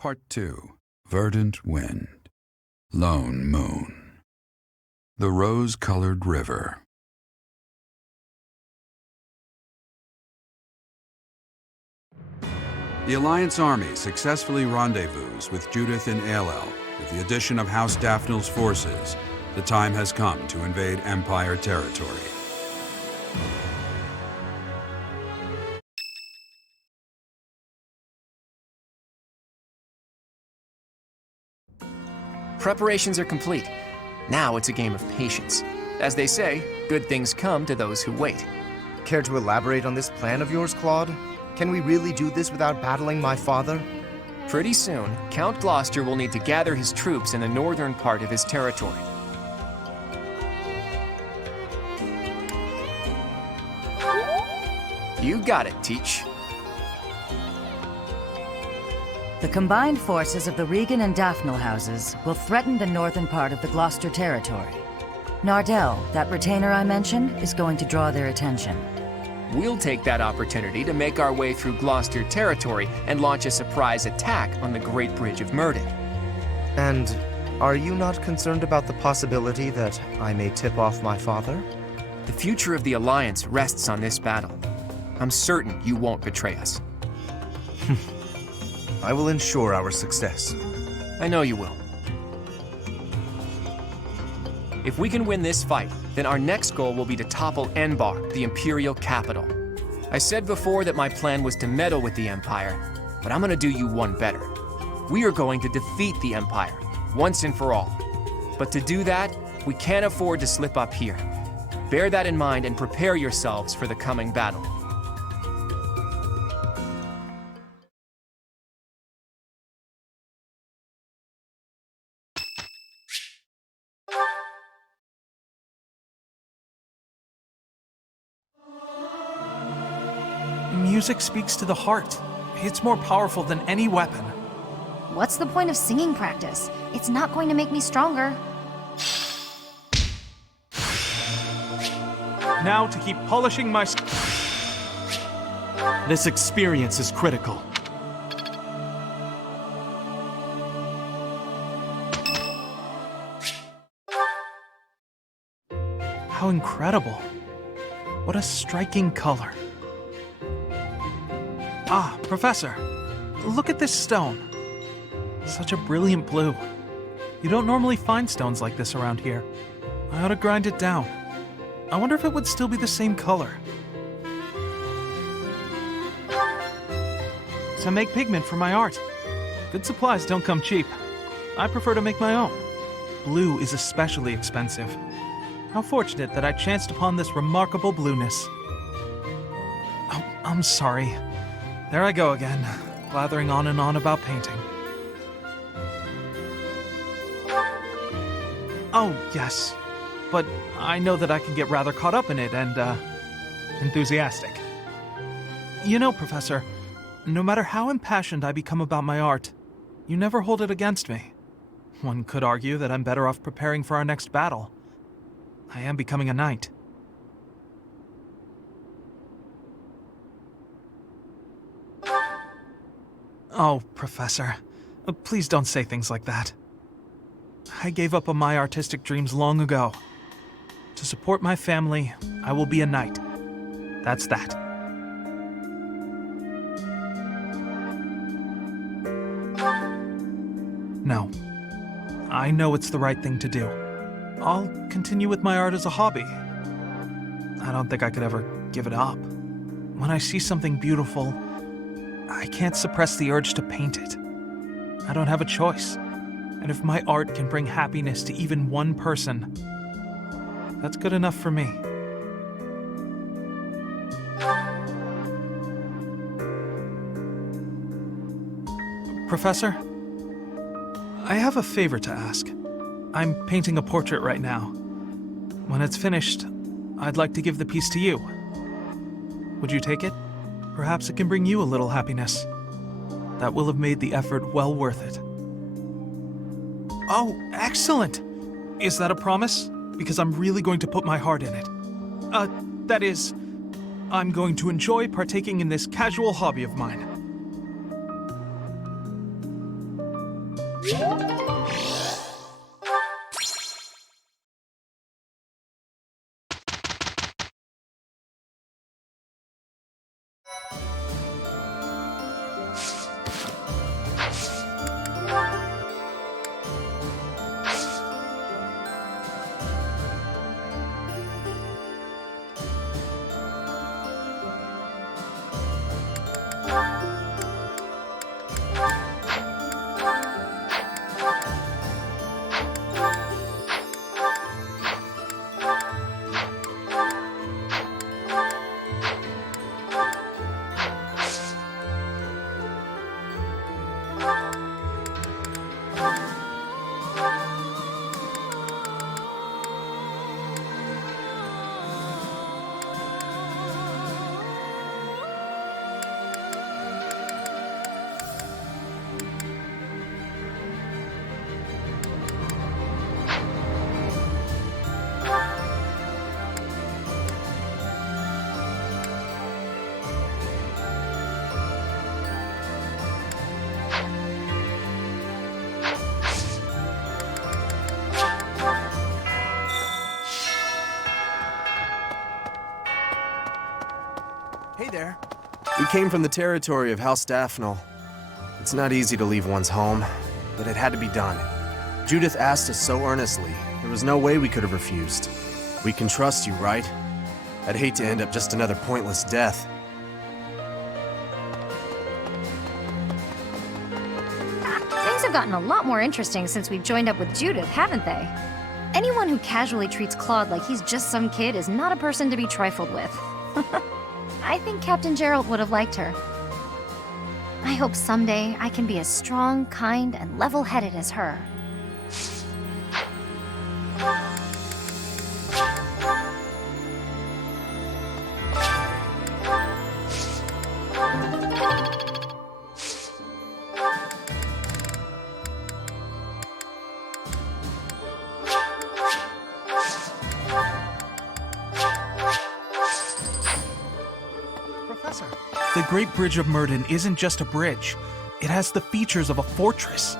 Part 2. Verdant Wind. Lone Moon. The Rose-Colored River. The Alliance army successfully rendezvous with Judith in Aelel. With the addition of House Daphne's forces, the time has come to invade Empire territory. Preparations are complete. Now it's a game of patience. As they say, good things come to those who wait. Care to elaborate on this plan of yours, Claude? Can we really do this without battling my father? Pretty soon, Count Gloucester will need to gather his troops in the northern part of his territory. You got it, Teach. The combined forces of the Regan and Daphne houses will threaten the northern part of the Gloucester territory. Nardell, that retainer I mentioned, is going to draw their attention. We'll take that opportunity to make our way through Gloucester territory and launch a surprise attack on the Great Bridge of Murden. And are you not concerned about the possibility that I may tip off my father? The future of the Alliance rests on this battle. I'm certain you won't betray us. I will ensure our success. I know you will. If we can win this fight, then our next goal will be to topple Enbar, the Imperial capital. I said before that my plan was to meddle with the Empire, but I'm gonna do you one better. We are going to defeat the Empire, once and for all. But to do that, we can't afford to slip up here. Bear that in mind and prepare yourselves for the coming battle. Music speaks to the heart. It's more powerful than any weapon. What's the point of singing practice? It's not going to make me stronger. Now to keep polishing my... This experience is critical. How incredible. What a striking color. Ah, Professor, look at this stone. Such a brilliant blue. You don't normally find stones like this around here. I ought to grind it down. I wonder if it would still be the same color. To make pigment for my art. Good supplies don't come cheap. I prefer to make my own. Blue is especially expensive. How fortunate that I chanced upon this remarkable blueness. Oh, I'm sorry. There I go again, blathering on and on about painting. Oh, yes. But I know that I can get rather caught up in it and, enthusiastic. You know, Professor, no matter how impassioned I become about my art, you never hold it against me. One could argue that I'm better off preparing for our next battle. I am becoming a knight. Oh, Professor, please don't say things like that. I gave up on my artistic dreams long ago. To support my family, I will be a knight. That's that. No. I know it's the right thing to do. I'll continue with my art as a hobby. I don't think I could ever give it up. When I see something beautiful, I can't suppress the urge to paint it. I don't have a choice. And if my art can bring happiness to even one person, that's good enough for me. Professor, I have a favor to ask. I'm painting a portrait right now. When it's finished, I'd like to give the piece to you. Would you take it? Perhaps it can bring you a little happiness. That will have made the effort well worth it. Oh, excellent! Is that a promise? Because I'm really going to put my heart in it. That is, I'm going to enjoy partaking in this casual hobby of mine. there. We came from the territory of House Daphne. It's not easy to leave one's home, but it had to be done. Judith asked us so earnestly, there was no way we could have refused. We can trust you, right? I'd hate to end up just another pointless death. Things have gotten a lot more interesting since we've joined up with Judith, haven't they? Anyone who casually treats Claude like he's just some kid is not a person to be trifled with. I think Captain Gerald would have liked her. I hope someday I can be as strong, kind, and level-headed as her. Professor, the Great Bridge of Murden isn't just a bridge. It has the features of a fortress.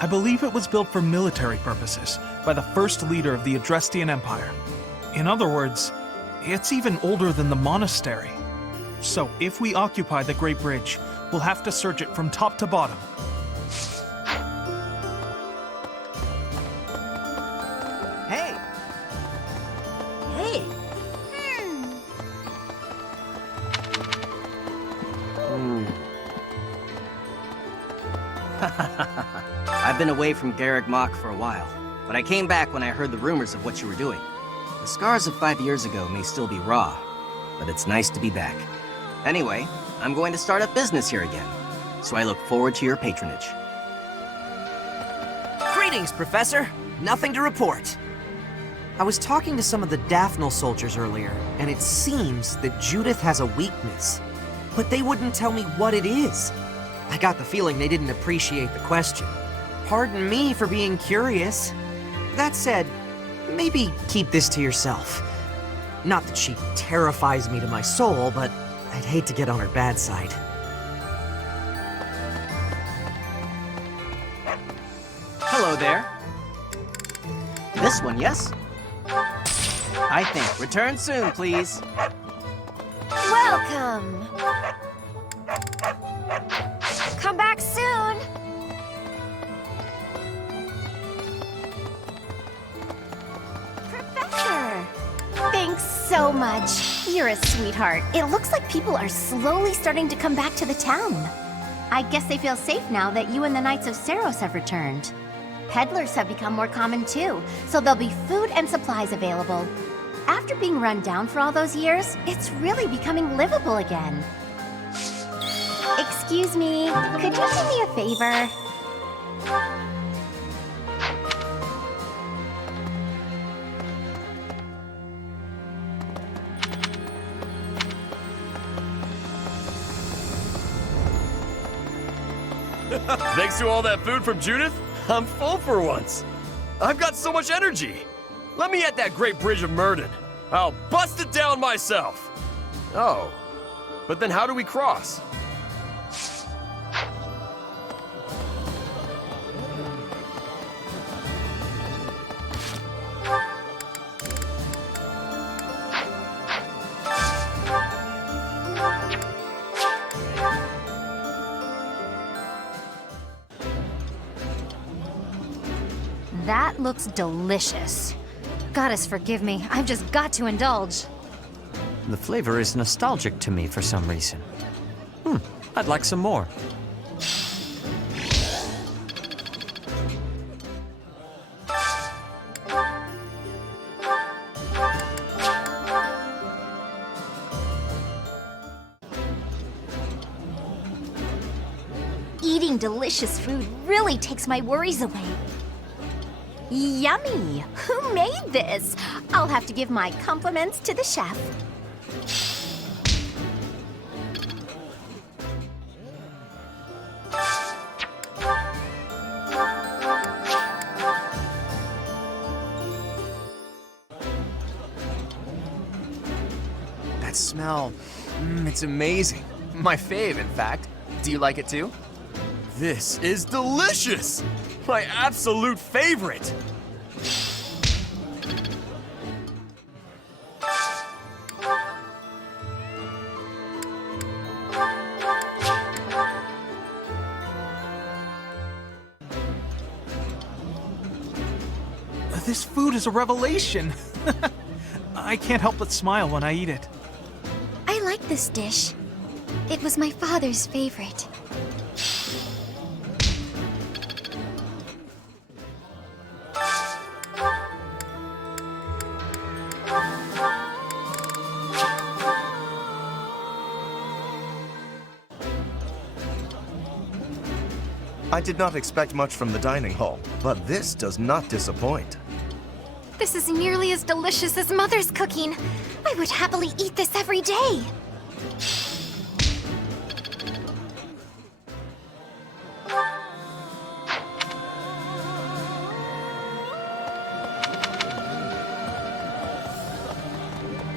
I believe it was built for military purposes by the first leader of the Adrestian Empire. In other words, it's even older than the monastery. So if we occupy the Great Bridge, we'll have to search it from top to bottom. Hey! Hey, I've been away from Garreg Mach for a while, but I came back when I heard the rumors of what you were doing. The scars of 5 years ago may still be raw, but it's nice to be back. Anyway, I'm going to start up business here again, so I look forward to your patronage. greetings, Professor. Nothing to report. I was talking to some of the Daphne soldiers earlier, and it seems that Judith has a weakness. But they wouldn't tell me what it is. I got the feeling they didn't appreciate the question. Pardon me for being curious. That said, maybe keep this to yourself. Not that she terrifies me to my soul, but I'd hate to get on her bad side. Hello there. This one, yes? I think. Return soon, please. Welcome! Come back soon! Professor! Thanks so much. You're a sweetheart. It looks like people are slowly starting to come back to the town. I guess they feel safe now that you and the Knights of Seros have returned. Peddlers have become more common too, so there'll be food and supplies available. After being run down for all those years, it's really becoming livable again. Excuse me, could you do me a favor? Thanks to all that food from Judith, I'm full for once. I've got so much energy. Let me at that Great Bridge of Murden. I'll bust it down myself. Oh, but then how do we cross? That looks delicious. Goddess forgive me, I've just got to indulge. The flavor is nostalgic to me for some reason. I'd like some more. Eating delicious food really takes my worries away. Yummy! Who made this? I'll have to give my compliments to the chef. That smell, it's amazing. My fave, in fact. Do you like it too? This is delicious! My absolute favorite! This food is a revelation. I can't help but smile when I eat it. I like this dish. It was my father's favorite. I did not expect much from the dining hall, but this does not disappoint. This is nearly as delicious as Mother's cooking. I would happily eat this every day.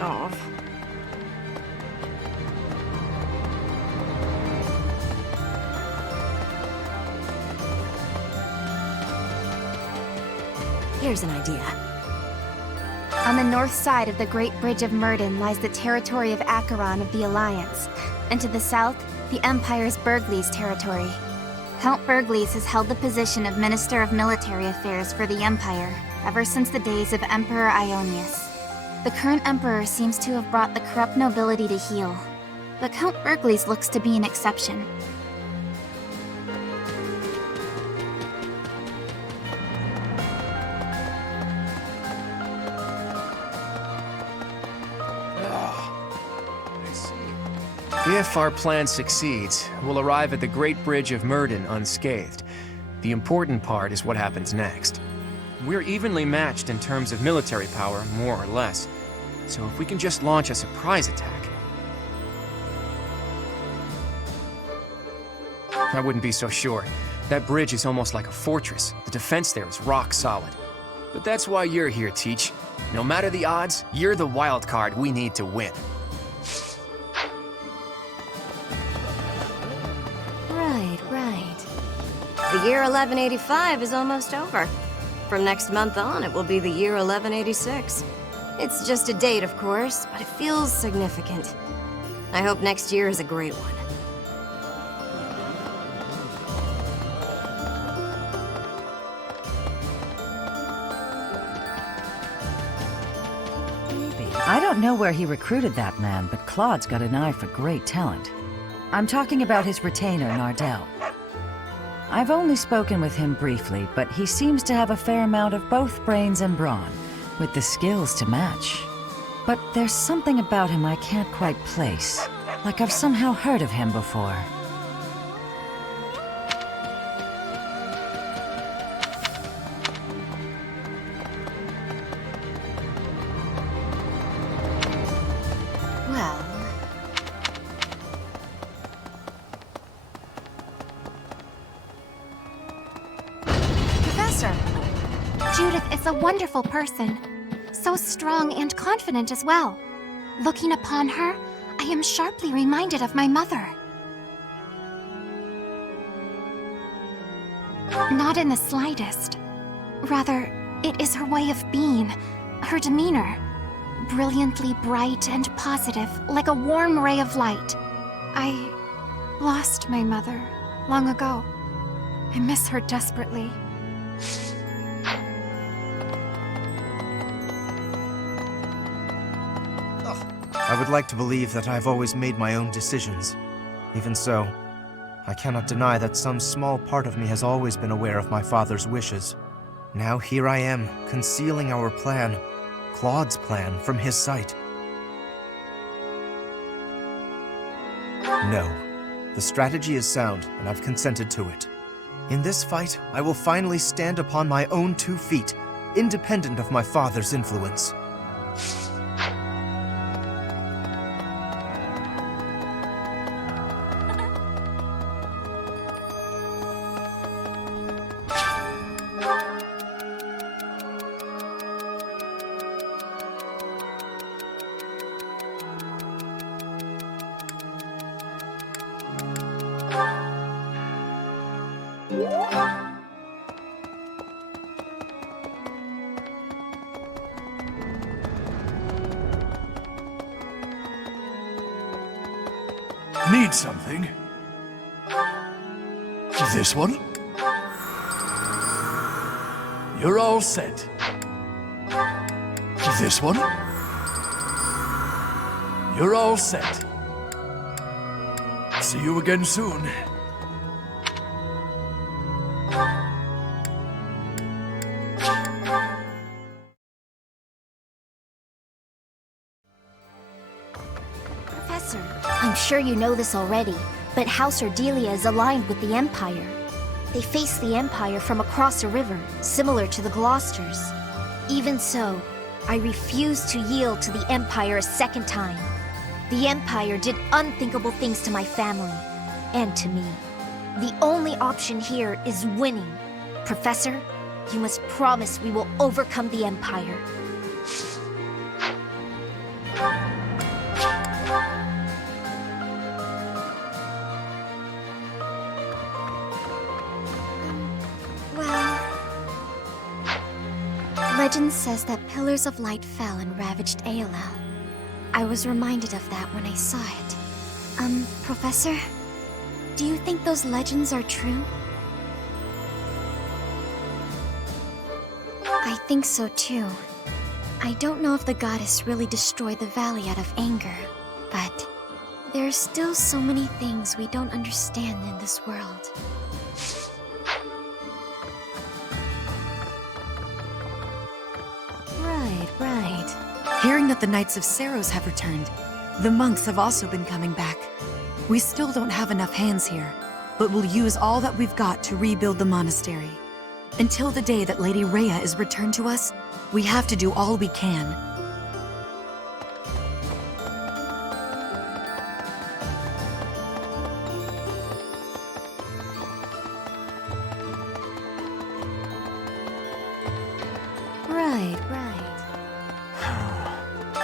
Oh. Here's an idea. On the north side of the Great Bridge of Myrden lies the territory of Acheron of the Alliance, and to the south, the Empire's Burgles territory. Count Burgles has held the position of Minister of Military Affairs for the Empire ever since the days of Emperor Ionius. The current Emperor seems to have brought the corrupt nobility to heel, but Count Burgles looks to be an exception. If our plan succeeds, we'll arrive at the Great Bridge of Myrden unscathed. The important part is what happens next. We're evenly matched in terms of military power, more or less. So if we can just launch a surprise attack... I wouldn't be so sure. That bridge is almost like a fortress. The defense there is rock solid. But that's why you're here, Teach. No matter the odds, you're the wild card we need to win. Right. The year 1185 is almost over. From next month on, it will be the year 1186. It's just a date, of course, but it feels significant. I hope next year is a great one. I don't know where he recruited that man, but Claude's got an eye for great talent. I'm talking about his retainer, Nardell. I've only spoken with him briefly, but he seems to have a fair amount of both brains and brawn, with the skills to match. But there's something about him I can't quite place, like I've somehow heard of him before. Well... Professor! Judith is a wonderful person. So strong and confident as well. Looking upon her, I am sharply reminded of my mother. Not in the slightest. Rather, it is her way of being, her demeanor. Brilliantly bright and positive, like a warm ray of light. I lost my mother long ago. I miss her desperately. I would like to believe that I've always made my own decisions. Even so, I cannot deny that some small part of me has always been aware of my father's wishes. Now here I am, concealing our plan, Claude's plan, from his sight. No. The strategy is sound, and I've consented to it. In this fight, I will finally stand upon my own 2 feet, independent of my father's influence. Need something? This one? You're all set. this one. You're all set. See you again soon. Professor, I'm sure you know this already, but House Ordelia is aligned with the Empire. They face the Empire from across a river, similar to the Gloucesters. Even so, I refuse to yield to the Empire a second time. The Empire did unthinkable things to my family, and to me. The only option here is winning. Professor, you must promise we will overcome the Empire. Legend says that pillars of light fell and ravaged Aelel. I was reminded of that when I saw it. Professor? Do you think those legends are true? I think so too. I don't know if the goddess really destroyed the valley out of anger, but there are still so many things we don't understand in this world. Right. Hearing that the Knights of Saros have returned, the monks have also been coming back. We still don't have enough hands here, but we'll use all that we've got to rebuild the monastery. Until the day that Lady Rhea is returned to us, we have to do all we can.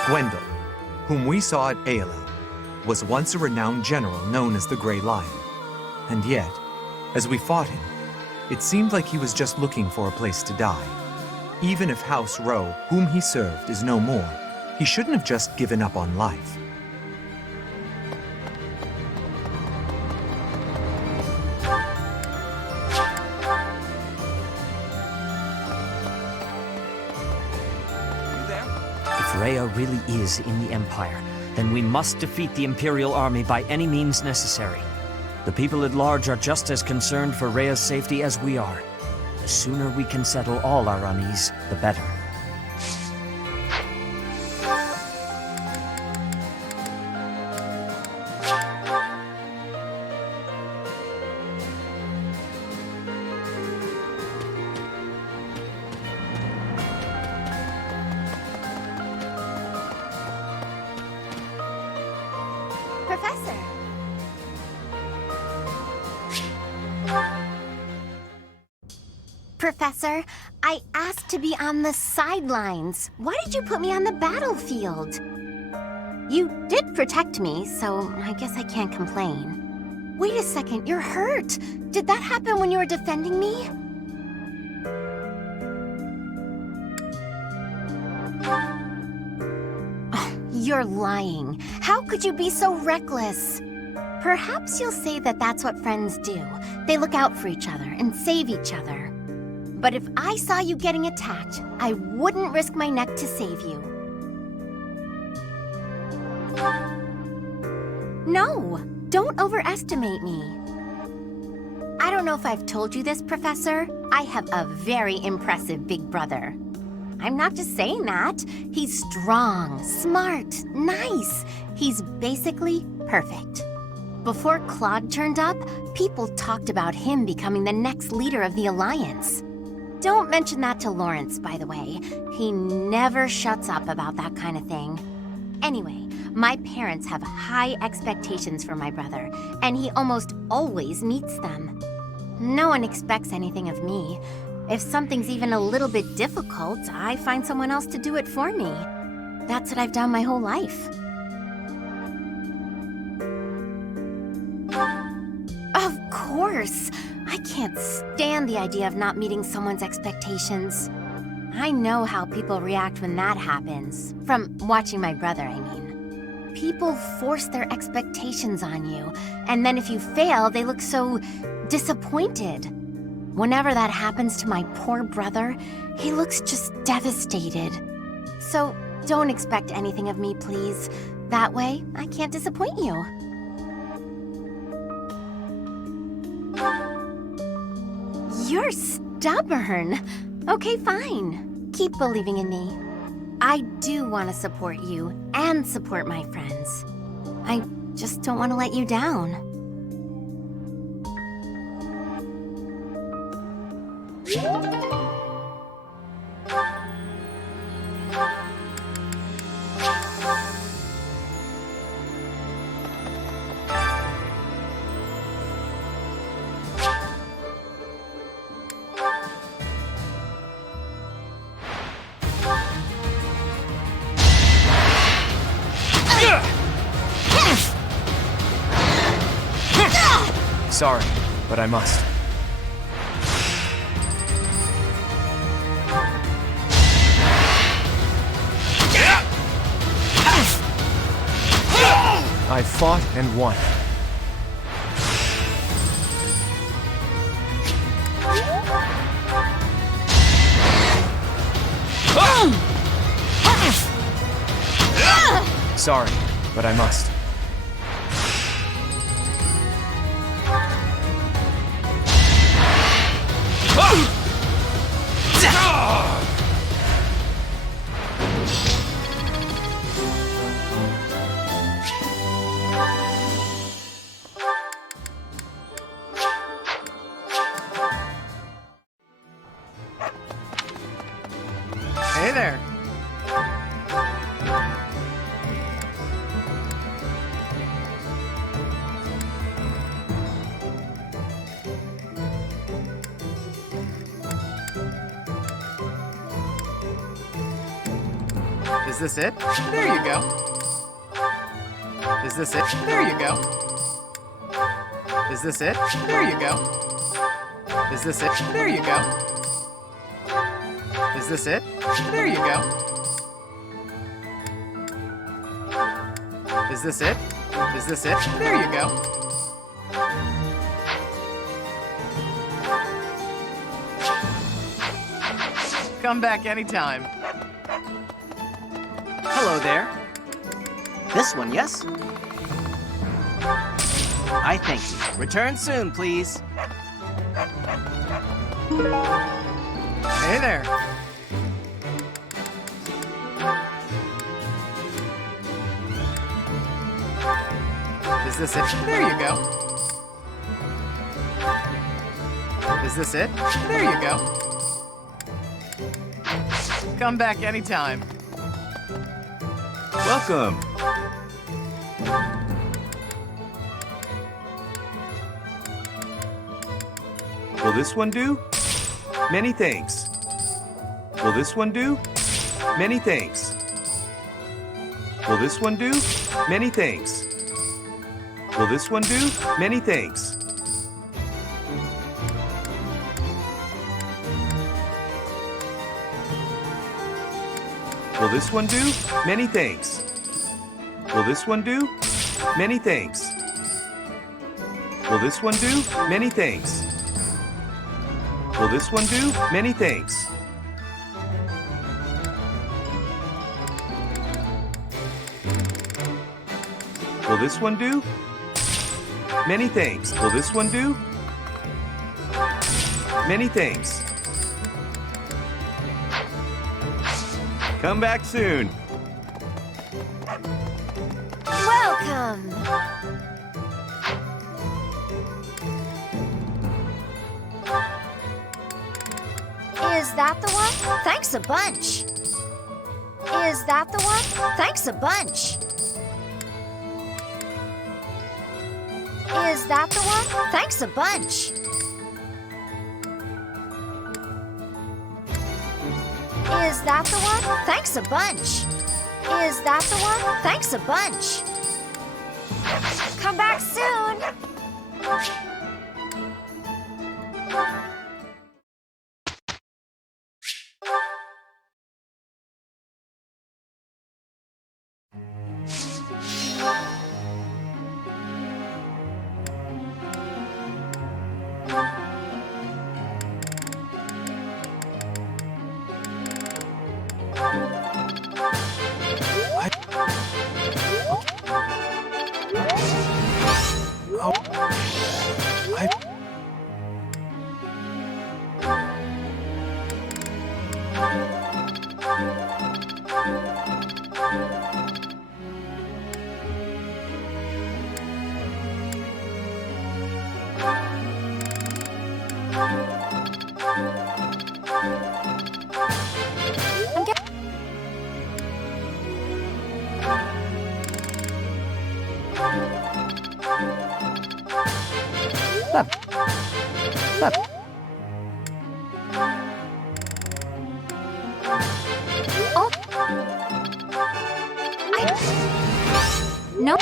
Gwendol, whom we saw at Aelel, was once a renowned general known as the Grey Lion. And yet, as we fought him, it seemed like he was just looking for a place to die. Even if House Rowe, whom he served, is no more, he shouldn't have just given up on life. If Rhea really is in the Empire, then we must defeat the Imperial army by any means necessary. The people at large are just as concerned for Rhea's safety as we are. The sooner we can settle all our unease, the better. Professor! Professor, I asked to be on the sidelines. Why did you put me on the battlefield? You did protect me, so I guess I can't complain. Wait a second, you're hurt. Did that happen when you were defending me? Oh, you're lying. How could you be so reckless? Perhaps you'll say that that's what friends do. They look out for each other and save each other. But if I saw you getting attacked, I wouldn't risk my neck to save you. No, don't overestimate me. I don't know if I've told you this, Professor. I have a very impressive big brother. I'm not just saying that. He's strong, smart, nice. He's basically perfect. Before Claude turned up, people talked about him becoming the next leader of the Alliance. Don't mention that to Lawrence, by the way. He never shuts up about that kind of thing. Anyway, my parents have high expectations for my brother, and he almost always meets them. No one expects anything of me. If something's even a little bit difficult, I find someone else to do it for me. That's what I've done my whole life. Of course! I can't stand the idea of not meeting someone's expectations. I know how people react when that happens. From watching my brother, I mean. People force their expectations on you, and then if you fail, they look so disappointed. Whenever that happens to my poor brother, he looks just devastated. So, Don't expect anything of me, please. That way, I can't disappoint you. You're stubborn. Okay, fine. Keep believing in me. I do want to support you and support my friends. I just don't want to let you down. Sorry, but I must. I fought and won. Sorry, but I must. Hey there. Is this it? There you go. Is this it? There you go. Is this it? There you go. Is this it? There you go. Is this it? There you go. Is this it? Is this it? There you go. Come back anytime. Hello there. This one, yes? I thank you. Return soon, please. Hey there. Is this it? There you go. Is this it? There you go. Come back anytime. Welcome. Will this one do? Many thanks. Will this one do? Many thanks. Will this one do? Many thanks. Will this one do? Many thanks. Will this one do? Many thanks. Will this one do? Many thanks. Will this one do? Many thanks. Will this one do? Many thanks. Will this one do? Many thanks. Will this one do? Many thanks. Come back soon. Welcome! Is that the one? Thanks a bunch. Is that the one? Thanks a bunch. Is that the one? Thanks a bunch. Is that the one? Thanks a bunch. Is that the one? Thanks a bunch. Come back soon. No.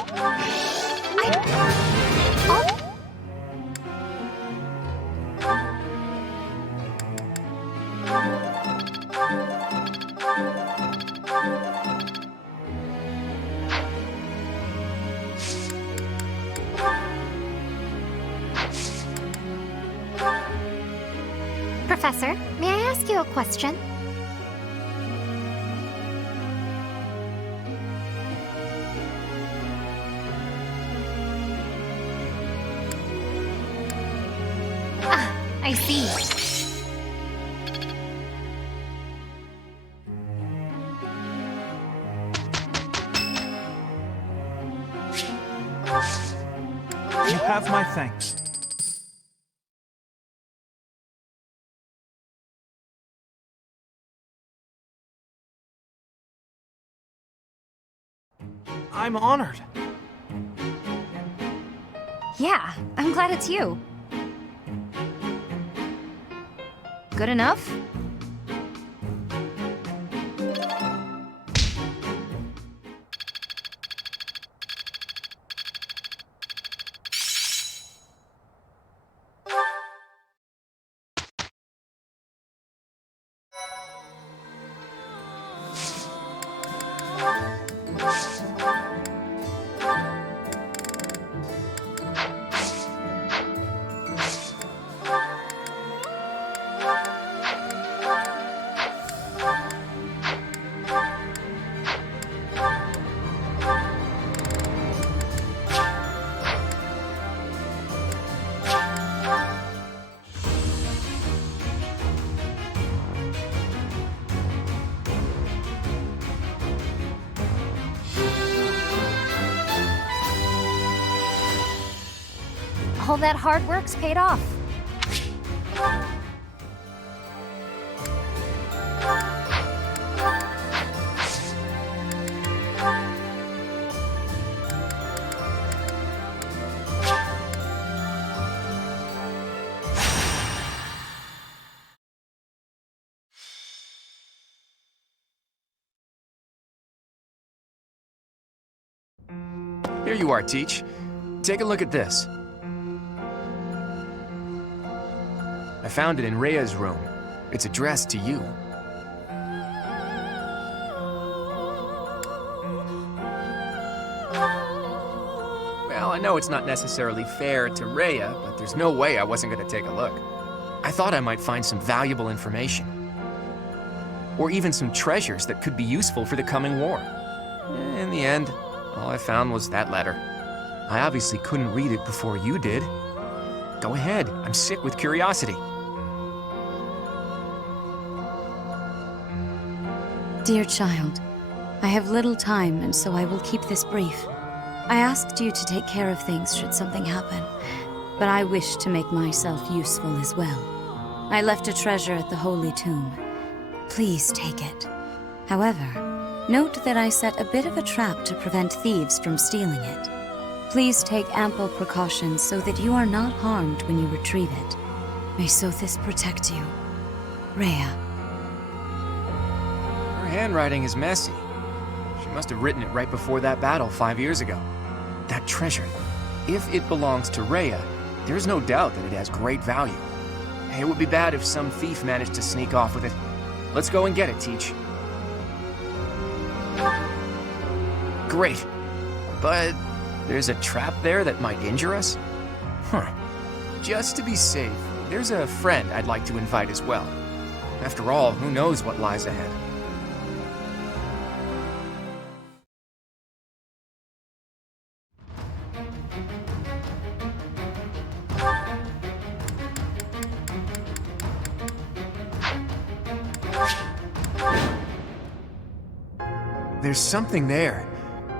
Professor, may I ask you a question? I see. You have my thanks. I'm honored. Yeah, I'm glad it's you. Good enough? All that hard work's paid off. Here you are, Teach. Take a look at this. I found it in Rhea's room. It's addressed to you. Well, I know it's not necessarily fair to Rhea, but there's no way I wasn't going to take a look. I thought I might find some valuable information. Or even some treasures that could be useful for the coming war. In the end, all I found was that letter. I obviously couldn't read it before you did. Go ahead, I'm sick with curiosity. Dear child, I have little time, and so I will keep this brief. I asked you to take care of things should something happen, but I wish to make myself useful as well. I left a treasure at the Holy Tomb. Please take it. However, note that I set a bit of a trap to prevent thieves from stealing it. Please take ample precautions so that you are not harmed when you retrieve it. May Sothis protect you. Rhea. Her handwriting is messy. She must have written it right before that battle 5 years ago. That treasure, if it belongs to Rhea, there's no doubt that it has great value. It would be bad if some thief managed to sneak off with it. Let's go and get it, Teach. Great. But there's a trap there that might injure us? Huh. Just to be safe, there's a friend I'd like to invite as well. After all, who knows what lies ahead? There's something there.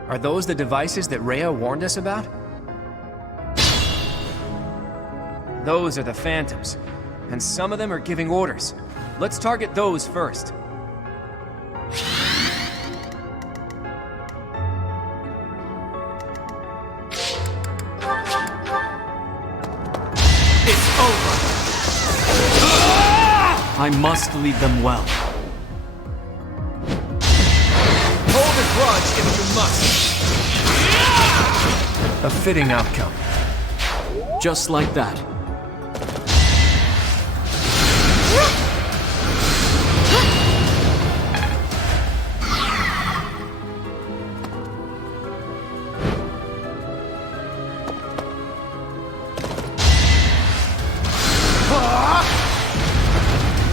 Are those the devices that Rhea warned us about? Those are the Phantoms, and some of them are giving orders. Let's target those first. It's over! I must lead them well. Hold a grudge if you must. A fitting outcome. Just like that.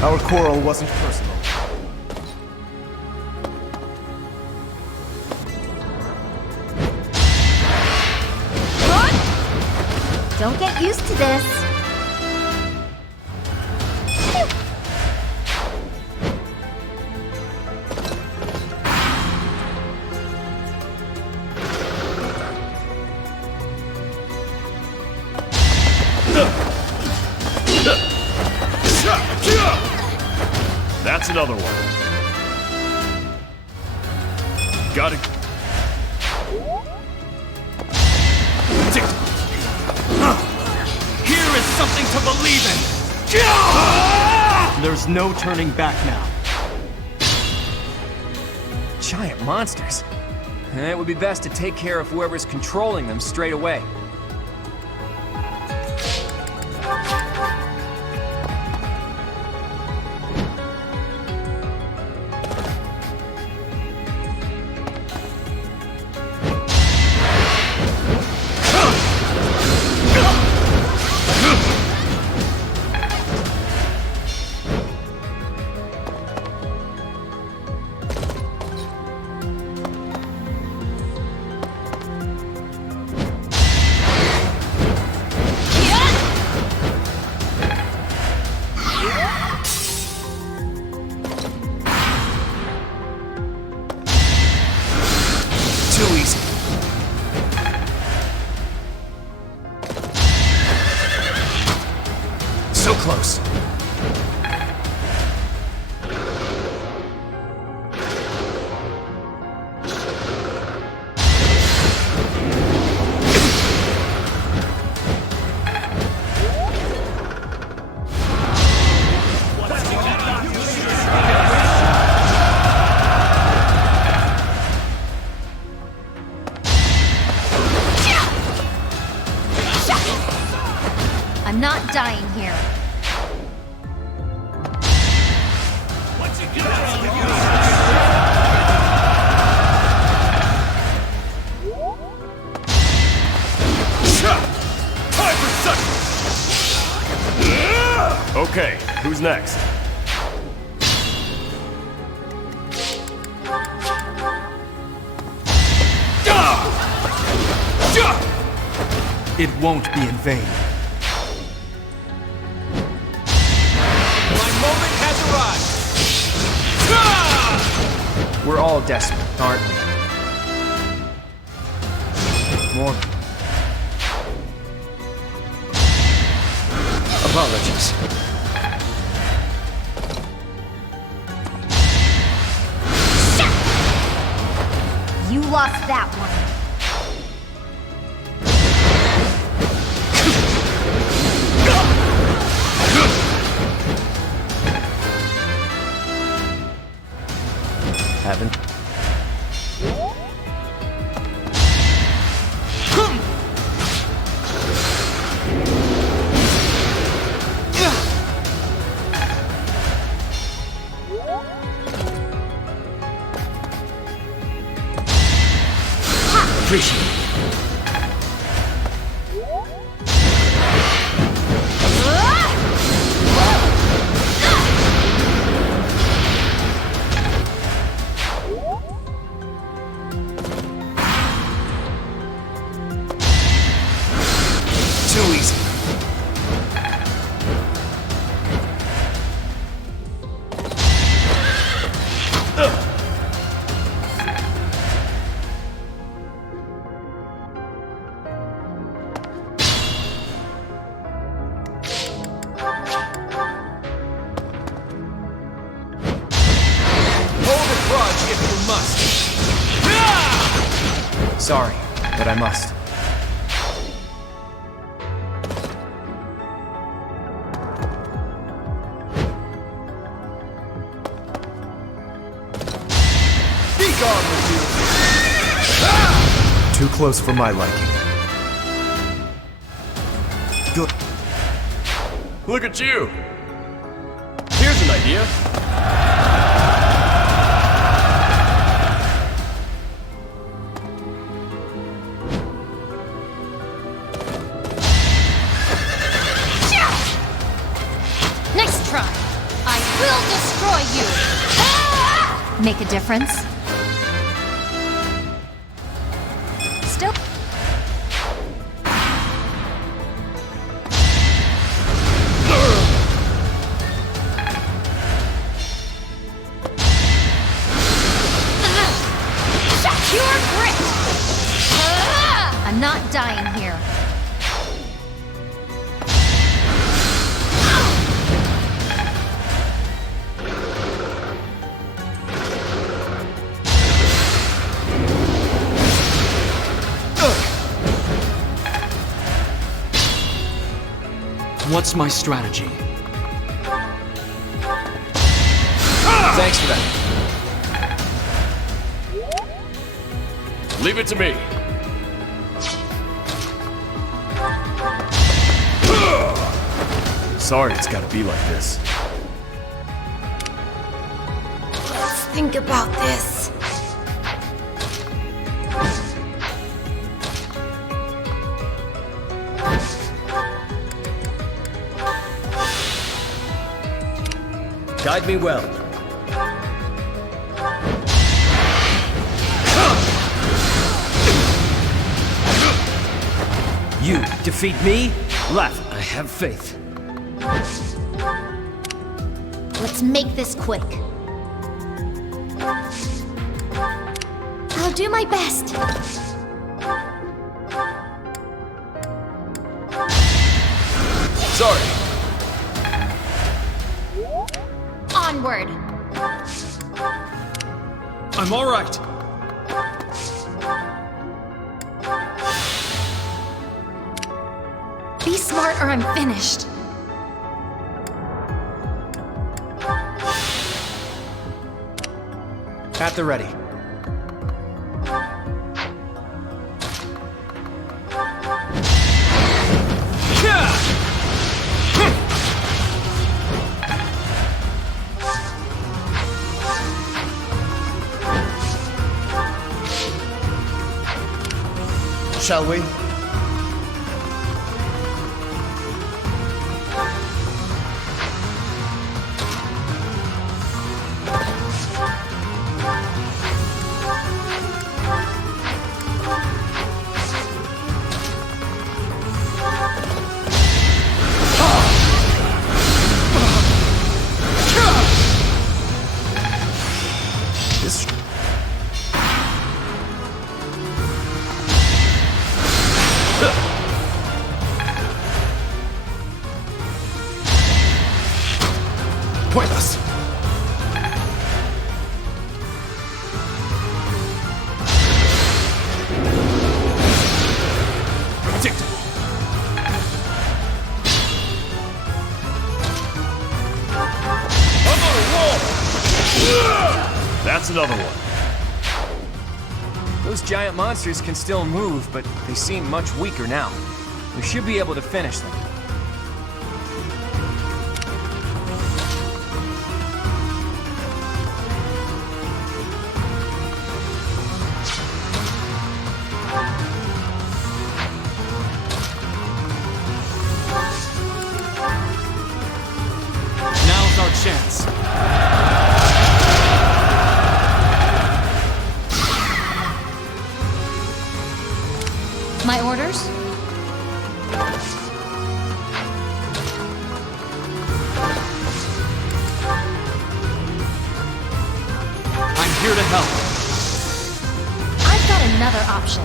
Our quarrel wasn't personal. Don't get used to this. That's another one. Got it. Here is something to believe in! There's no turning back now. Giant monsters. It would be best to take care of whoever's controlling them straight away. Too easy. So close. I'm not dying here. Time for such. Okay, who's next? It won't be in vain. My moment has arrived. We're all desperate, aren't we? More. Apologies. You lost that one. Haven't. Appreciate it. Sorry, but I must. Be gone with you! Too close for my liking. Good. Look at you! Here's an idea. Nice try. I will destroy you. Make a difference? Still. Pure grit. I'm not dying here. What's my strategy? Thanks for that. Leave it to me. Sorry it's gotta be like this. Let's think about this. Guide me well. You defeat me? Left, I have faith. Let's make this quick. I'll do my best. Sorry. Onward. I'm all right. Be smart or I'm finished. At the ready. Shall we? This pointless. Predictable. I'm on a roll! That's another one. Those giant monsters can still move, but they seem much weaker now. We should be able to finish them. Now's our chance. My orders? I'm here to help. I've got another option.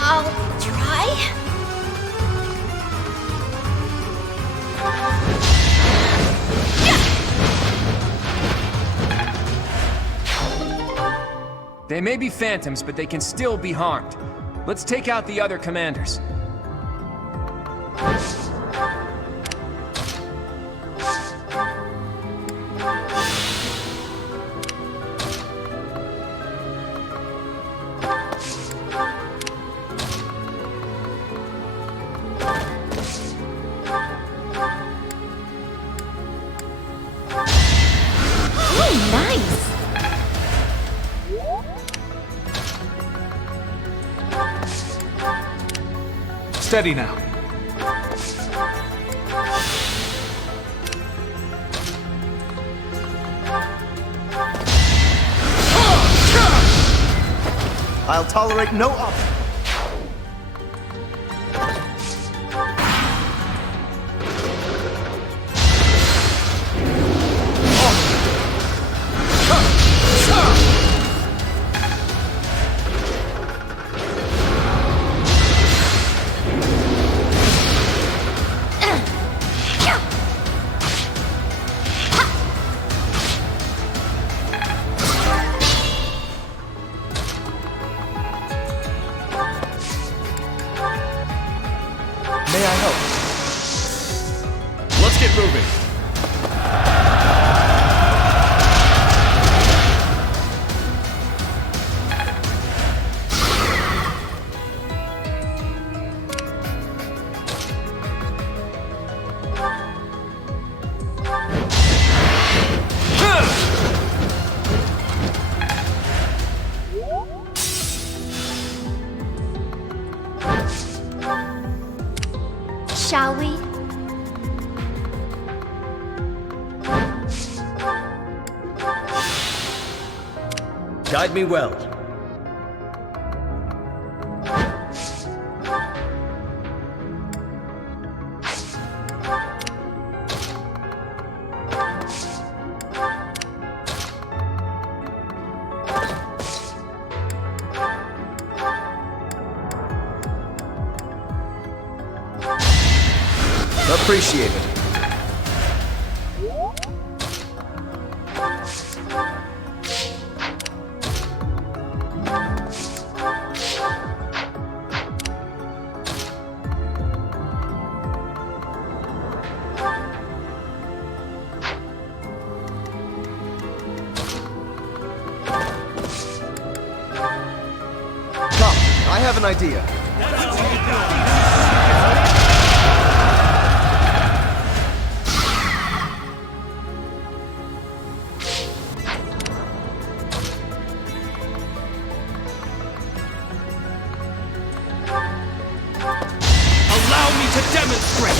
I'll try. They may be phantoms, but they can still be harmed. Let's take out the other commanders. Oh, nice. Steady now. I'll tolerate no up. May I help? Let's get moving. Shall we? Guide me well. Appreciate it. Come, I have an idea. Allow me to demonstrate!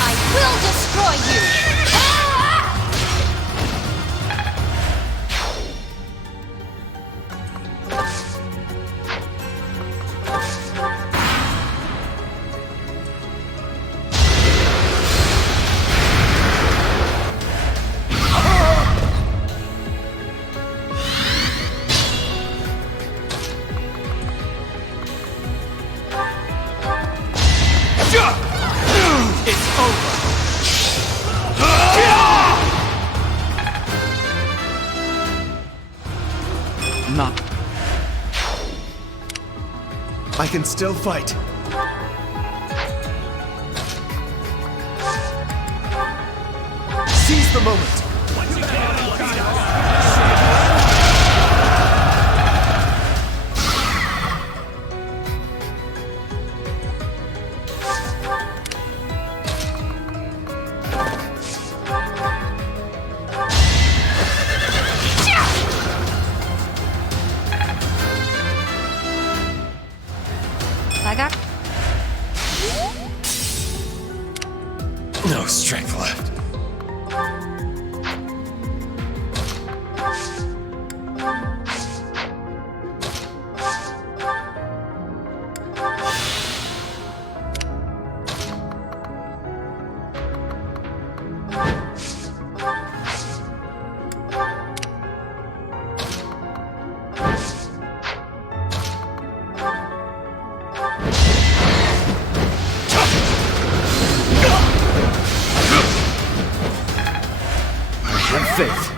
I will destroy you! It's over! Not. I can still fight. Seize the moment. Back up. No strength left. Faith.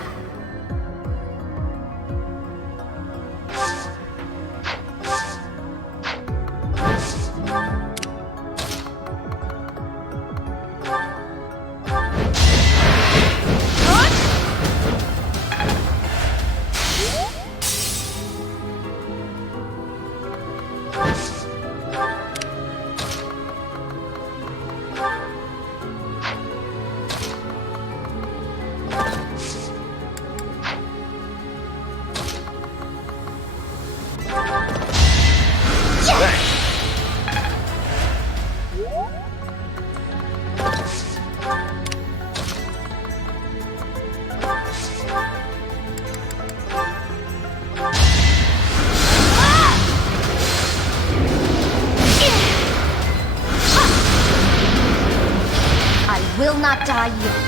Will not die yet.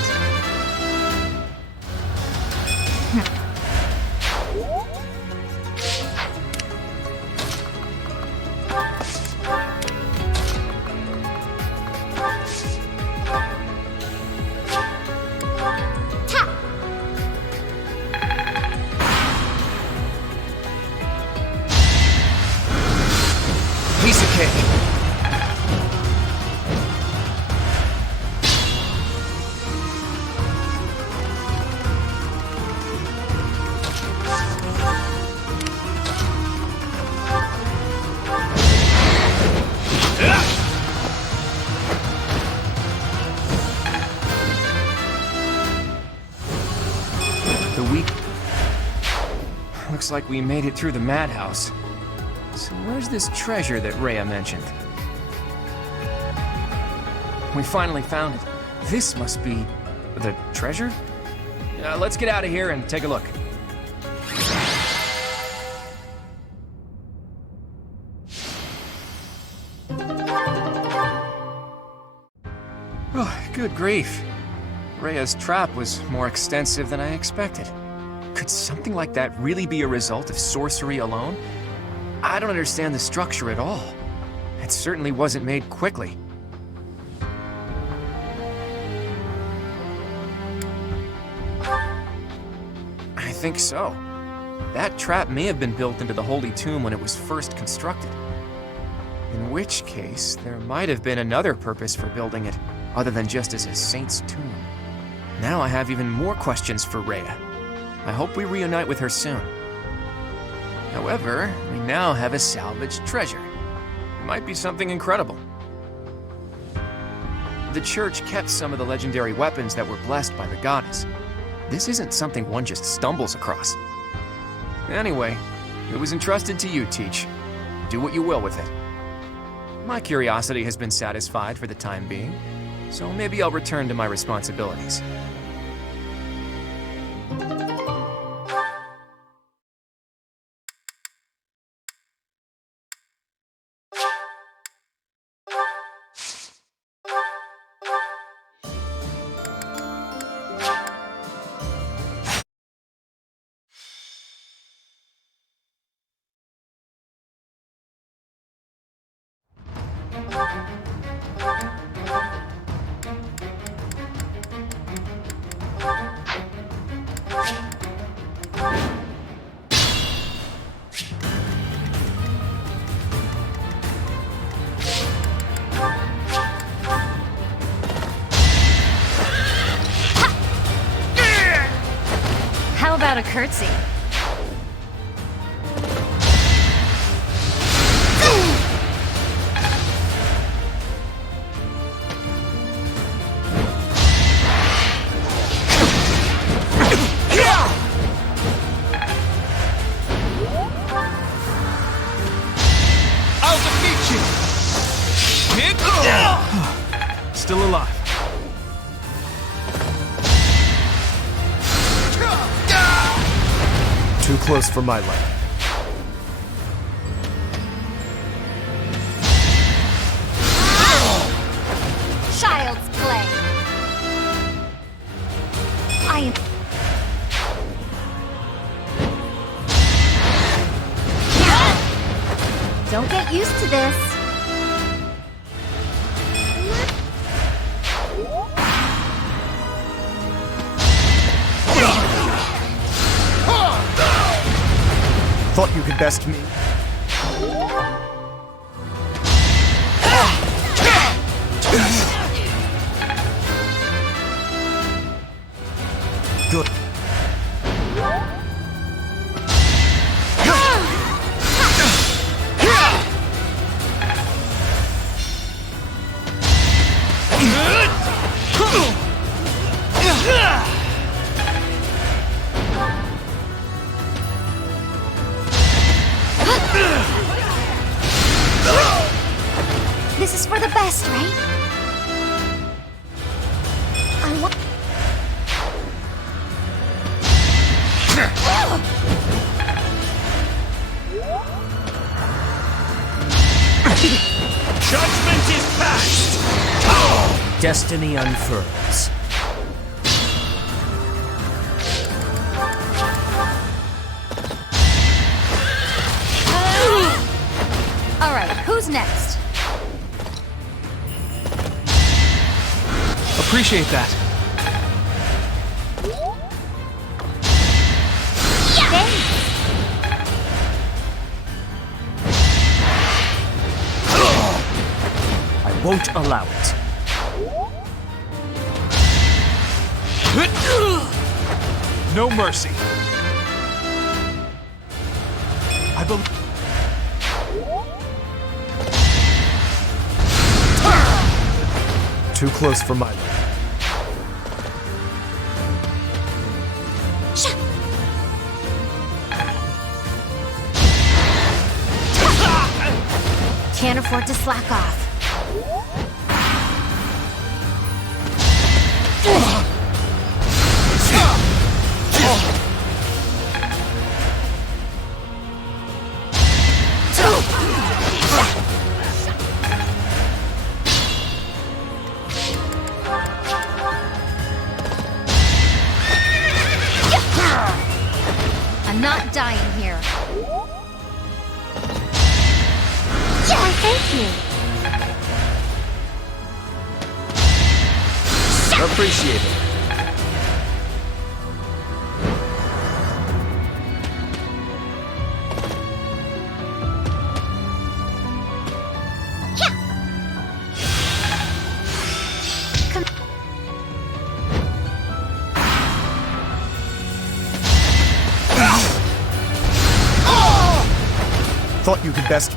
Piece of cake. Looks like we made it through the madhouse. So where's this treasure that Rhea mentioned? We finally found it. This must be the treasure? Let's get out of here and take a look. Oh, good grief. Rhea's trap was more extensive than I expected. Could something like that really be a result of sorcery alone? I don't understand the structure at all. It certainly wasn't made quickly. I think so. That trap may have been built into the Holy Tomb when it was first constructed. In which case, there might have been another purpose for building it, other than just as a saint's tomb. Now I have even more questions for Rhea. I hope we reunite with her soon. However, we now have a salvaged treasure. It might be something incredible. The church kept some of the legendary weapons that were blessed by the goddess. This isn't something one just stumbles across. Anyway, it was entrusted to you, Teach. Do what you will with it. My curiosity has been satisfied for the time being, so maybe I'll return to my responsibilities. How about a curtsy? I'll defeat you! Still alive. close for my liking. Child's play. I am... Don't get used to this. Thought you could best me. Good. This is for the best, right? I want... Judgment is passed! Destiny unfurls. All right, who's next? Appreciate that. I won't allow it. No mercy. I believe. Too close for my liking. Can't afford to slack off. I'm not dying here. Yeah, thank you. Appreciate it. Thought you could best...